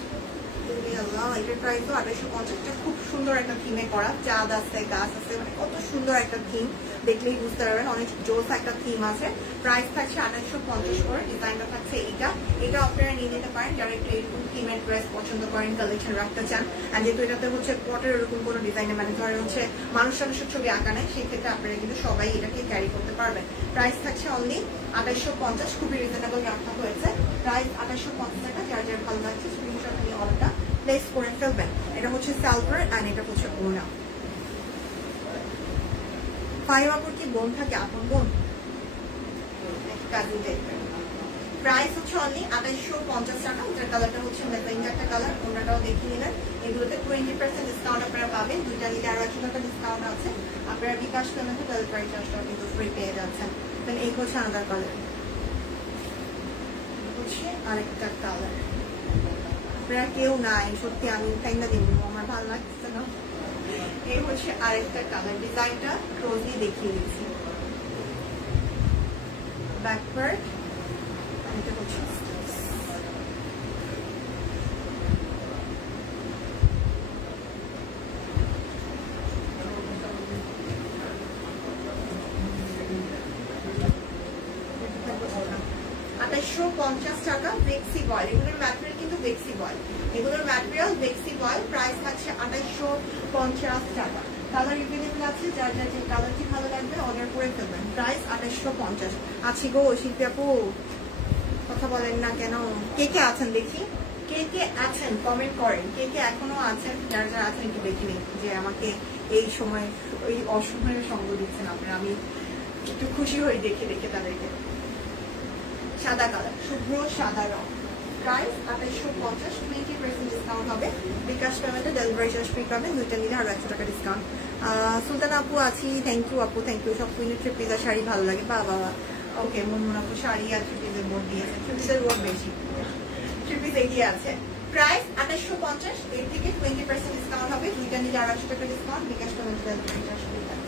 প্রাইস তো 2850। খুব সুন্দর একটা থিমে করা, চাঁদ আছে, গাছ আছে, মানে কত সুন্দর একটা থিম, দেখলেই বুঝতে পারবেন অনেক জোস একটা থিম আছে। প্রাইস থাকছে 2850 করে। ডিজাইনটা থাকছে এটা আপনারা নিয়ে নিতে পারেন যারা একটু এরকম থিমের ড্রেস পছন্দ করেন, কালেকশন রাখতে চান। আর যেহেতু এটাতে হচ্ছে পটের এরকম কোনো ডিজাইনে, মানে ধরেন হচ্ছে মানুষ মানুষের ছবি আঁকা নেই, সেই ক্ষেত্রে আপনারা কিন্তু সবাই এটাকে ক্যারি করতে পারবেন। প্রাইস থাকছে অনলি 2850, খুবই রিজনেবল রাখা হয়েছে। প্রাইস 2850 টাকা। যার যার ভালো লাগছে স্ক্রিনশট নিয়ে অর্ডারটা প্লেস করে ফেলবেন। এটা হচ্ছে সালভার অ্যান্ড এটা হচ্ছে ওনা। ফাইবাপুর কি বোন থাকে, আপন বোন কাজিন টাইপের। প্রাইস হচ্ছে অনলি 2850 টাকা। এটার কালারটা হচ্ছে ম্যাজেন্টা একটা কালার, ওনাটাও দেখিয়ে নিলেন। এগুলোতে 20% ডিসকাউন্ট আপনারা পাবেন, দুইটা নিলে 200 টাকা ডিসকাউন্ট আছে। আপনারা বিকাশ পেমেন্টে ডেলিভারি চার্জটাও কিন্তু ফ্রি পেয়ে যাচ্ছেন। দেন এই হচ্ছে আলাদা কালার, হচ্ছে আরেকটা কালার। আপনারা কেউ নাই, সত্যি আমি টাইমটা দিন, আমার ভালো লাগছে না। এই হচ্ছে আরেকটা কালার, ডিজাইনটা ক্লোজলি দেখিয়ে দিচ্ছি। ব্যাকওয়ার্ড, এটা হচ্ছে টাকা। ভেক্সি বয়েল, এগুলোর ম্যাটেরিয়াল কিন্তু ভেক্সি বয়েল, এগুলোর ম্যাটেরিয়াল ভেক্সি বয়েল। প্রাইস থাকছে 2850 টাকা। কালার এভেলেবল আছে, যার যার যে কালারটি ভালো লাগবে অর্ডার করে ফেলবেন। প্রাইস 2850। আছি গো শিল্পী আপু, কথা বলেন না কেন? কে কে আছেন দেখি, কে কে আছেন কমেন্ট করেন, কে কে এখনো আছেন, যারা যারা আছেন একটু দেখে নিন যে আমাকে এই সময় ওই অসময়ের সঙ্গ দিচ্ছেন আপনারা, আমি একটু খুশি হই দেখে দেখে তাদেরকে। সাদা কালার, শুভ্র সাদা রং। প্রাইস 2850, 20% ডিসকাউন্ট হবে। বিকাশ পেমেন্টে ডেলিভারি চার্জ ফ্রি পাবেন, দুইটা নিলে আরো 100 টাকা ডিসকাউন্ট। সুলতান আপু আছি, থ্যাংক ইউ আপু, থ্যাংক ইউ। সব কুইনের থ্রি পিসের শাড়ি ভালো লাগে, বাবা ওকে। মনমোহন আপু শাড়ি আর থ্রি পিসের বোর্ড দিয়েছে, থ্রি পিসের বোর্ড বেশি, থ্রি পিস এগিয়ে আছে। প্রাইস 2850, এর থেকে 20% ডিসকাউন্ট হবে, দুইটা নিলে 200 টাকা ডিসকাউন্ট। বিকাশ পেমেন্টে ডেলিভারি চার্জ ফ্রি পাবেন।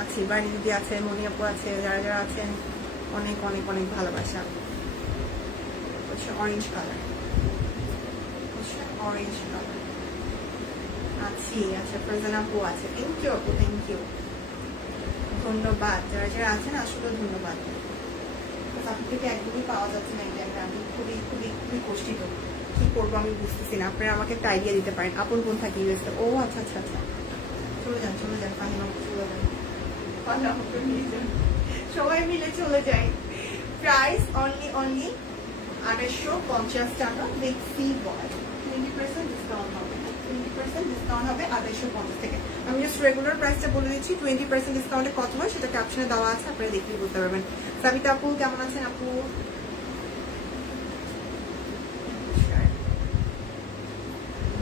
আছি, বাড়ি দিদি আছে, মনি আপু আছে, যারা যারা আছেন অনেক অনেক অনেক ভালোবাসা। হচ্ছে অরেঞ্জ কালার, হচ্ছে অরেঞ্জ কালার আছি। আচ্ছা, ফরজানা আপু আছে, থ্যাংক ইউ আপু, থ্যাংক ইউ, ধন্যবাদ। যারা যারা আছেন আসলে ধন্যবাদ। আপনি থেকে একদমই পাওয়া যাচ্ছে না এই টাইমে, আমি খুবই খুবই খুবই কষ্টিত, কি করবো আমি বুঝতেছি না। আপনারা আমাকে একটা আইডিয়া দিতে পারেন। আপন কোন থাকে ইউএসএ? ও আচ্ছা আচ্ছা আচ্ছা, চলে যান চলে যান, ফাহিমা চলে যান, সবাই মিলে চলে যাই। প্রাইস অনলি 2850 টাকা। ভেক্সি বয়েল, 20% ডিসকাউন্ট হবে, 20% ডিসকাউন্ট হবে 2850 থেকে। আমি জাস্ট রেগুলার প্রাইসটা বলে দিচ্ছি, 20% ডিসকাউন্টে কত হয় সেটা ক্যাপশনে দেওয়া আছে, আপনারা দেখলেই বুঝতে পারবেন। সাবিতা আপু কেমন আছেন আপু?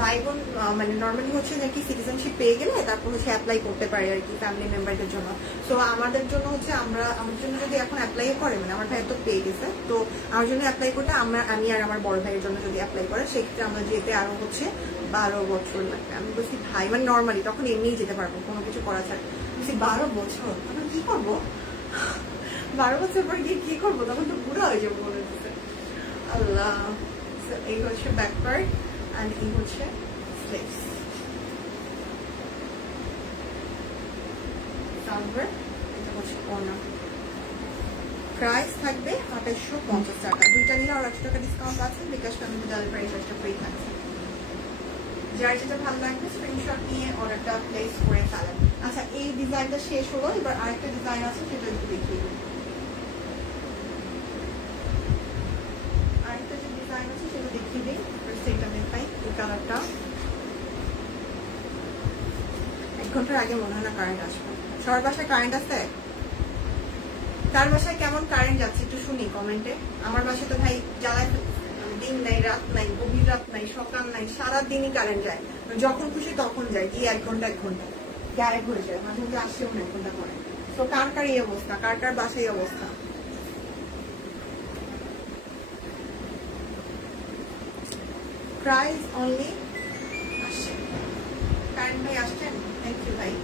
ভাই বোন মানে নর্মালি হচ্ছে যে কি সিটিজেনশিপ পেয়ে গেলে তারপর হচ্ছে অ্যাপ্লাই করতে পারে আর কি ফ্যামিলি মেম্বারদের জন্য। তো আমাদের জন্য হচ্ছে আমার জন্য যদি এখন অ্যাপ্লাই করে, মানে আমার ভাই তো পেয়ে গেছে, তো আমার জন্য অ্যাপ্লাই করতে আমি আর আমার বড় ভাইয়ের জন্য যদি অ্যাপ্লাই করে সেক্ষেত্রে আমরা যেতে আরো হচ্ছে 12 বছর লাগবে। আমি বলছি ভাই মানে নর্মালি তখন এমনিই যেতে পারবো কোনো কিছু করা ছাড়া। বলছি 12 বছর তখন কি করবো, 12 বছর পর গিয়ে কি করবো, তখন তো বুড়া হয়ে যাবো মনে হচ্ছে। আল্লাহ। এই হচ্ছে ব্যাক পার্ট and এই হচ্ছে স্লিভস। সালভার, এটা হচ্ছে ওড়না। প্রাইস থাকবে 2850 টাকা। দুইটা নিলে আর 100 টাকা ডিসকাউন্ট আছে। বিকাশ পেমেন্টে ডেলিভারি চার্জটা ফ্রি থাকছে। যার যেটা ভালো লাগবে স্ক্রিনশট নিয়ে অর্ডারটা প্লেস করে ফেলেন। আচ্ছা, এই ডিজাইনটা শেষ হলো, এবার আরেকটা ডিজাইন আছে সেটা একটু দেখিয়ে দিই। আরেকটা যে ডিজাইন আছে সেটা দেখিয়ে দিই। সেটা দেখাই, এই কালারটা 1 ঘন্টার আগে মনে হয় না কারেন্ট আসবে, সবার বাসায় কারেন্ট আছে? তার বাসায় কেমন কারেন্ট যাচ্ছে একটু শুনি কমেন্টে। আমার বাসায় তো ভাই জ্বালায় দিন নাই, রাত নাই, গভীর রাত নাই, সকাল নাই, সারাদিনই কারেন্ট যায়। যখন খুশি তখন যায়, কি 1 ঘন্টা 1 ঘন্টা গায়েব হয়ে যায়, মাঝে মধ্যে আসছেও না 1 ঘন্টা পরে। তো কার কার এই অবস্থা, কার কার বাসায় এই অবস্থা? প্রাইস অনলি আসছে, কারেন্ট ভাই আসছেন, থ্যাংক ইউ ভাই।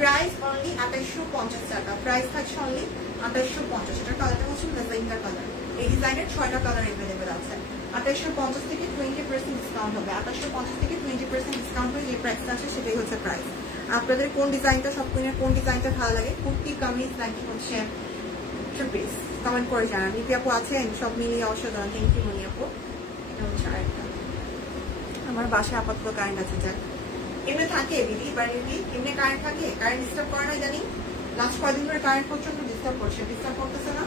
প্রাইস অনলি 2850 টাকা, প্রাইস থাকছে অনলি 2850। এটার কালারটা হচ্ছে লেভেন্ডার কালার। এই ডিজাইনের 6টা কালার এভেলেবেল আছে। 2850 থেকে 20% ডিসকাউন্ট হবে। 2850 থেকে 20% ডিসকাউন্ট হয়ে যে প্রাইসটা আছে সেটাই হচ্ছে প্রাইস। আপনাদের কোন ডিজাইনটা, সব কোন ডিজাইনটা ভালো লাগে, কুর্তি, কামিজ নাকি হচ্ছে পিস, কমেন্ট করে জানান। লিপি আপু আছেন? সব মিলিয়ে অসাধারণ, থ্যাংক ইউ মনি আপু। এটা হচ্ছে আরেকটা। আমার বাসায় আপাতত কারেন্ট আছে, যাক এমনি থাকে দিদি, বাড়িতে এমনি কারেন্ট থাকে, কারেন্ট ডিস্টার্ব করে না জানি। লাস্ট কয়েকদিন ধরে কারেন্ট প্রচন্ড ডিস্টার্ব করছে, ডিস্টার্ব করতেছে না?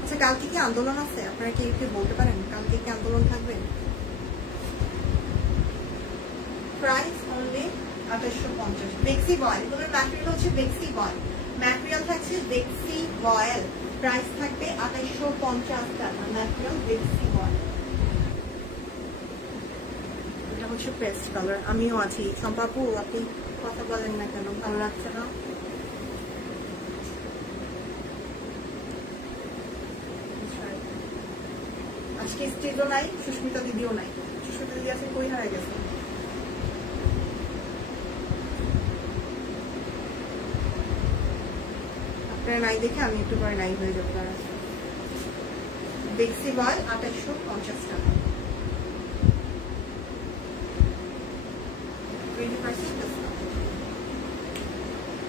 আচ্ছা কালকে কি আন্দোলন আছে? আপনারা কি একটু বলতে পারেন কালকে কি আন্দোলন থাকবে? Price only 2850। বেক্সি বয়েল, এগুলোর ম্যাটেরিয়াল হচ্ছে বেক্সি বয়েল, ম্যাটেরিয়াল থাকছে বেক্সি বয়েল। প্রাইস থাকবে 2850 টাকা, ম্যাটেরিয়াল বেক্সি বয়েল। এটা হচ্ছে পেস্ট কালার, আমিও আছি। সম্পাপু আপনি কথা বলেন না কেন, ভালো লাগছে না? আজকে স্টেজও নাই, সুস্মিতা দিদিও নাই। সুস্মিতা দিদি আজকে কই হারাই গেছে? আপনারা নাই দেখে আমি একটু পরে নাই হয়ে যাবো। তারা বেক্সি বয়েল 2850 টাকা, 20% ডিসকাউন্ট।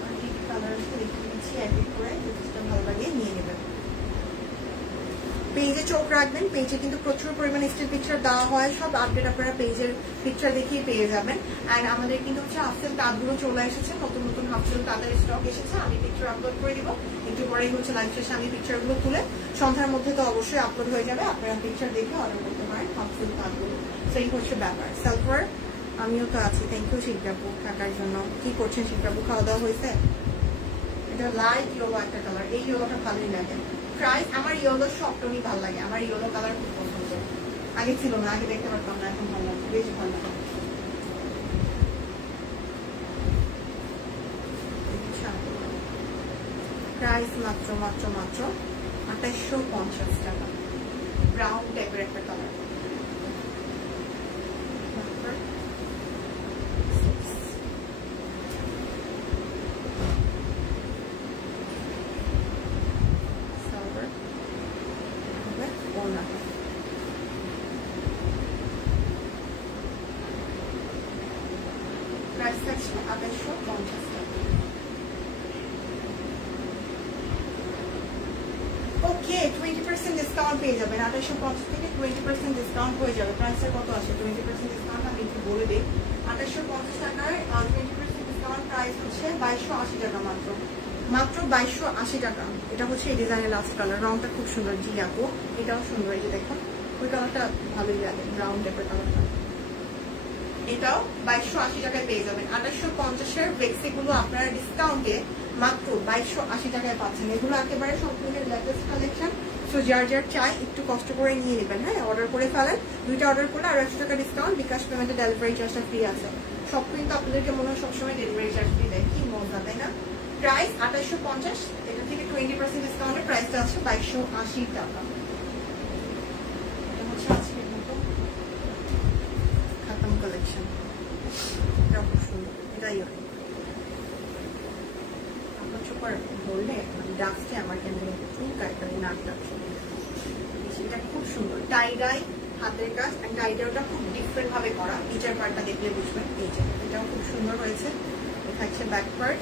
আর কি কালার দেখে নিচ্ছি, এডিট করে যেটা ভালো লাগে নিয়ে নেবেন। পেজে চোখ রাখবেন, পেজে কিন্তু প্রচুর পরিমাণে স্টিল পিকচার দেওয়া হয়, সব আপডেট আপনারা পেজের পিকচার দেখিয়ে পেয়ে যাবেন। অ্যান্ড আমাদের কিন্তু হচ্ছে হাফসেল তাঁতগুলো চলে এসেছে, নতুন নতুন হাফসেল তাঁতের স্টক এসেছে। আমি পিকচার আপলোড করে দিব, একটু পরেই হচ্ছে লাইভ শেষে আমি পিকচারগুলো তুলে সন্ধ্যার মধ্যে তো অবশ্যই আপলোড হয়ে যাবে, আপনারা পিকচার দেখে অর্ডার করতে পারেন হাফসেল তাঁতগুলো। সেই হচ্ছে ব্যাপার। সালফার আমিও তো আছি, থ্যাংক ইউ শিল্পাবু থাকার জন্য। কি করছেন শিল্পাবু, খাওয়া দাওয়া হয়েছে? এটা লাইট ইয়েলো একটা কালার, এই ইয়েলোটা ভালোই লাগে। প্রাইস, আমার ইয়েলো সব টোনই ভালো লাগে, আমার ইয়েলো কালার খুব পছন্দ। আগে ছিল না, আগে দেখতে পারতাম না, এখন ভালো লাগে, বেশ ভালো লাগে। প্রাইস মাত্র মাত্র মাত্র 2850 টাকা, ব্রাউন টাইপের একটা কালার। প্রাইস থাকছে 2850 টাকা। ওকে, 20% ডিসকাউন্ট পেয়ে যাবেন। 2850 থেকে 20% ডিসকাউন্ট হয়ে যাবে। প্রাইসটা কত আছে? 20% ডিসকাউন্ট আমি একটু বলে দিই। 2850 টাকায় 20% ডিসকাউন্ট প্রাইস হচ্ছে 2280 টাকা, মাত্র মাত্র 2280 টাকা। এটা হচ্ছে এই ডিজাইনের লাস্ট কালার, রংটা খুব সুন্দর। জি আপু, এটাও সুন্দর, এই যে দেখুন ওই কালারটা ভালোই লাগে, ব্রাউন টাইপের কালারটা। এটাও 2280 টাকায় পেয়ে যাবেন। 2850-এর বেক্সিগুলো আপনারা ডিসকাউন্টে মাত্র 2280 টাকায় পাচ্ছেন। এগুলো একেবারে সম্পূর্ণ লেটেস্ট কালেকশন। সো যার যার চাই একটু কষ্ট করে নিয়ে নেবেন। হ্যাঁ, অর্ডার করে ফেলেন, 2টা অর্ডার করলে আর 100 টাকা ডিসকাউন্ট, বিকাশ পেমেন্টে ডেলিভারি চার্জটা ফ্রি আছে। সব কিন্তু আপনাদেরকে মনে হয় সবসময় ডেলিভারি চার্জ ফ্রি দেয়, কি মজা তাই না? প্রাইস 2850, এটা থেকে 20% ডিসকাউন্টের প্রাইসটা আছে 2280 টাকা। এটা হচ্ছে আজকের মতো খাতাম কালেকশন, এটা খুব সুন্দর। এটাই হয় আপনার চোপার বললে ডাকছে আমার কেন চুলকায়, নাকটা এটা খুব সুন্দর। টাইডাই হাতের কাজ, টাইডাইটা খুব ডিফারেন্ট ভাবে করা, নিচের পার্টটা দেখলে বুঝবেন। এই যে এটাও খুব সুন্দর হয়েছে। এটা হচ্ছে ব্যাক পার্ট,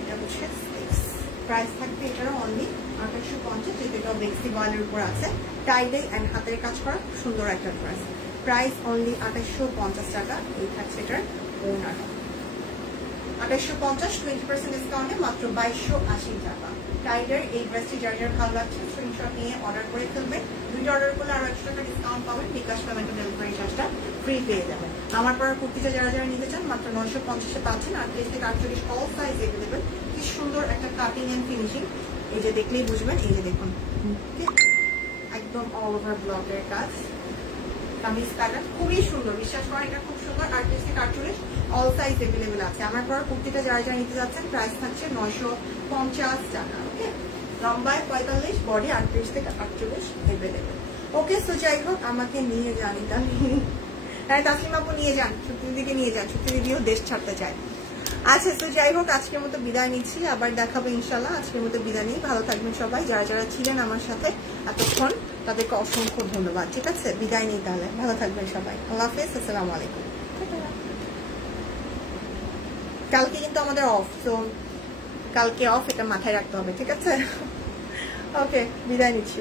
এটা হচ্ছে স্লিভস। প্রাইস থাকবে এটারও অনলি 2850, যেহেতু এটা বেক্সি বয়েলের উপর আছে, টাইডাই অ্যান্ড হাতের কাজ করা সুন্দর একটা ড্রেস। প্রাইস অনলি 2850 টাকা। এই থাকছে এটার ওনার 2850, 20% ডিসকাউন্টে মাত্র 2280 টাকা। টাইডার এই ড্রেসটি যার যার ভালো লাগছে স্ক্রিনশট নিয়ে অর্ডার করে ফেলবেন। 2টা অর্ডার করলে আরো 100 টাকা ডিসকাউন্ট পাবেন, বিকাশ পেমেন্ট ডেলিভারি চার্জটা ফ্রি পেয়ে যাবেন। আমার পরার কুর্তিটা যারা যারা নিতে চান মাত্র 950-এ পাচ্ছেন। 38 থেকে 48 অল সাইজ এভেলেবেল। কি সুন্দর একটা কাটিং এন্ড ফিনিশিং, এই যে দেখলেই বুঝবেন। এই যে দেখুন একদম অল ওভার ব্লকের কাজ, কামিজ প্যাটার্ন খুবই সুন্দর, বিশ্বাস করেন এটা খুব সুন্দর। 38 থেকে 48 অল সাইজ এভেলেবেল আছে। আমার পর কুর্তিটা যারা যারা নিতে যাচ্ছেন প্রাইস থাকছে 950 টাকা। ওকে, লম্বায় 45, বডি 38 থেকে 48 এভেলেবেল। ওকে, সো যাই হোক আমাকে নিয়ে যান, এটা হ্যাঁ তাসলিম আপু নিয়ে যান, সত্যি দিদিকে নিয়ে যান, সত্যি দিদিও দেশ ছাড়তে চায়। আচ্ছা, তো যাই হোক আজকের মতো বিদায় নিচ্ছি, আবার দেখাবো ইনশাল্লাহ। আজকের মতো বিদায় নিই, ভালো থাকবেন সবাই। যারা যারা ছিলেন আমার সাথে এতক্ষণ তাদেরকে অসংখ্য ধন্যবাদ। ঠিক আছে, বিদায় নিই তাহলে, ভালো থাকবেন সবাই। আল্লাহ হাফেজ, আসসালামু আলাইকুম। কালকে কিন্তু আমাদের অফ, তো কালকে অফ, এটা মাথায় রাখতে হবে। ঠিক আছে, ওকে, বিদায় নিচ্ছি।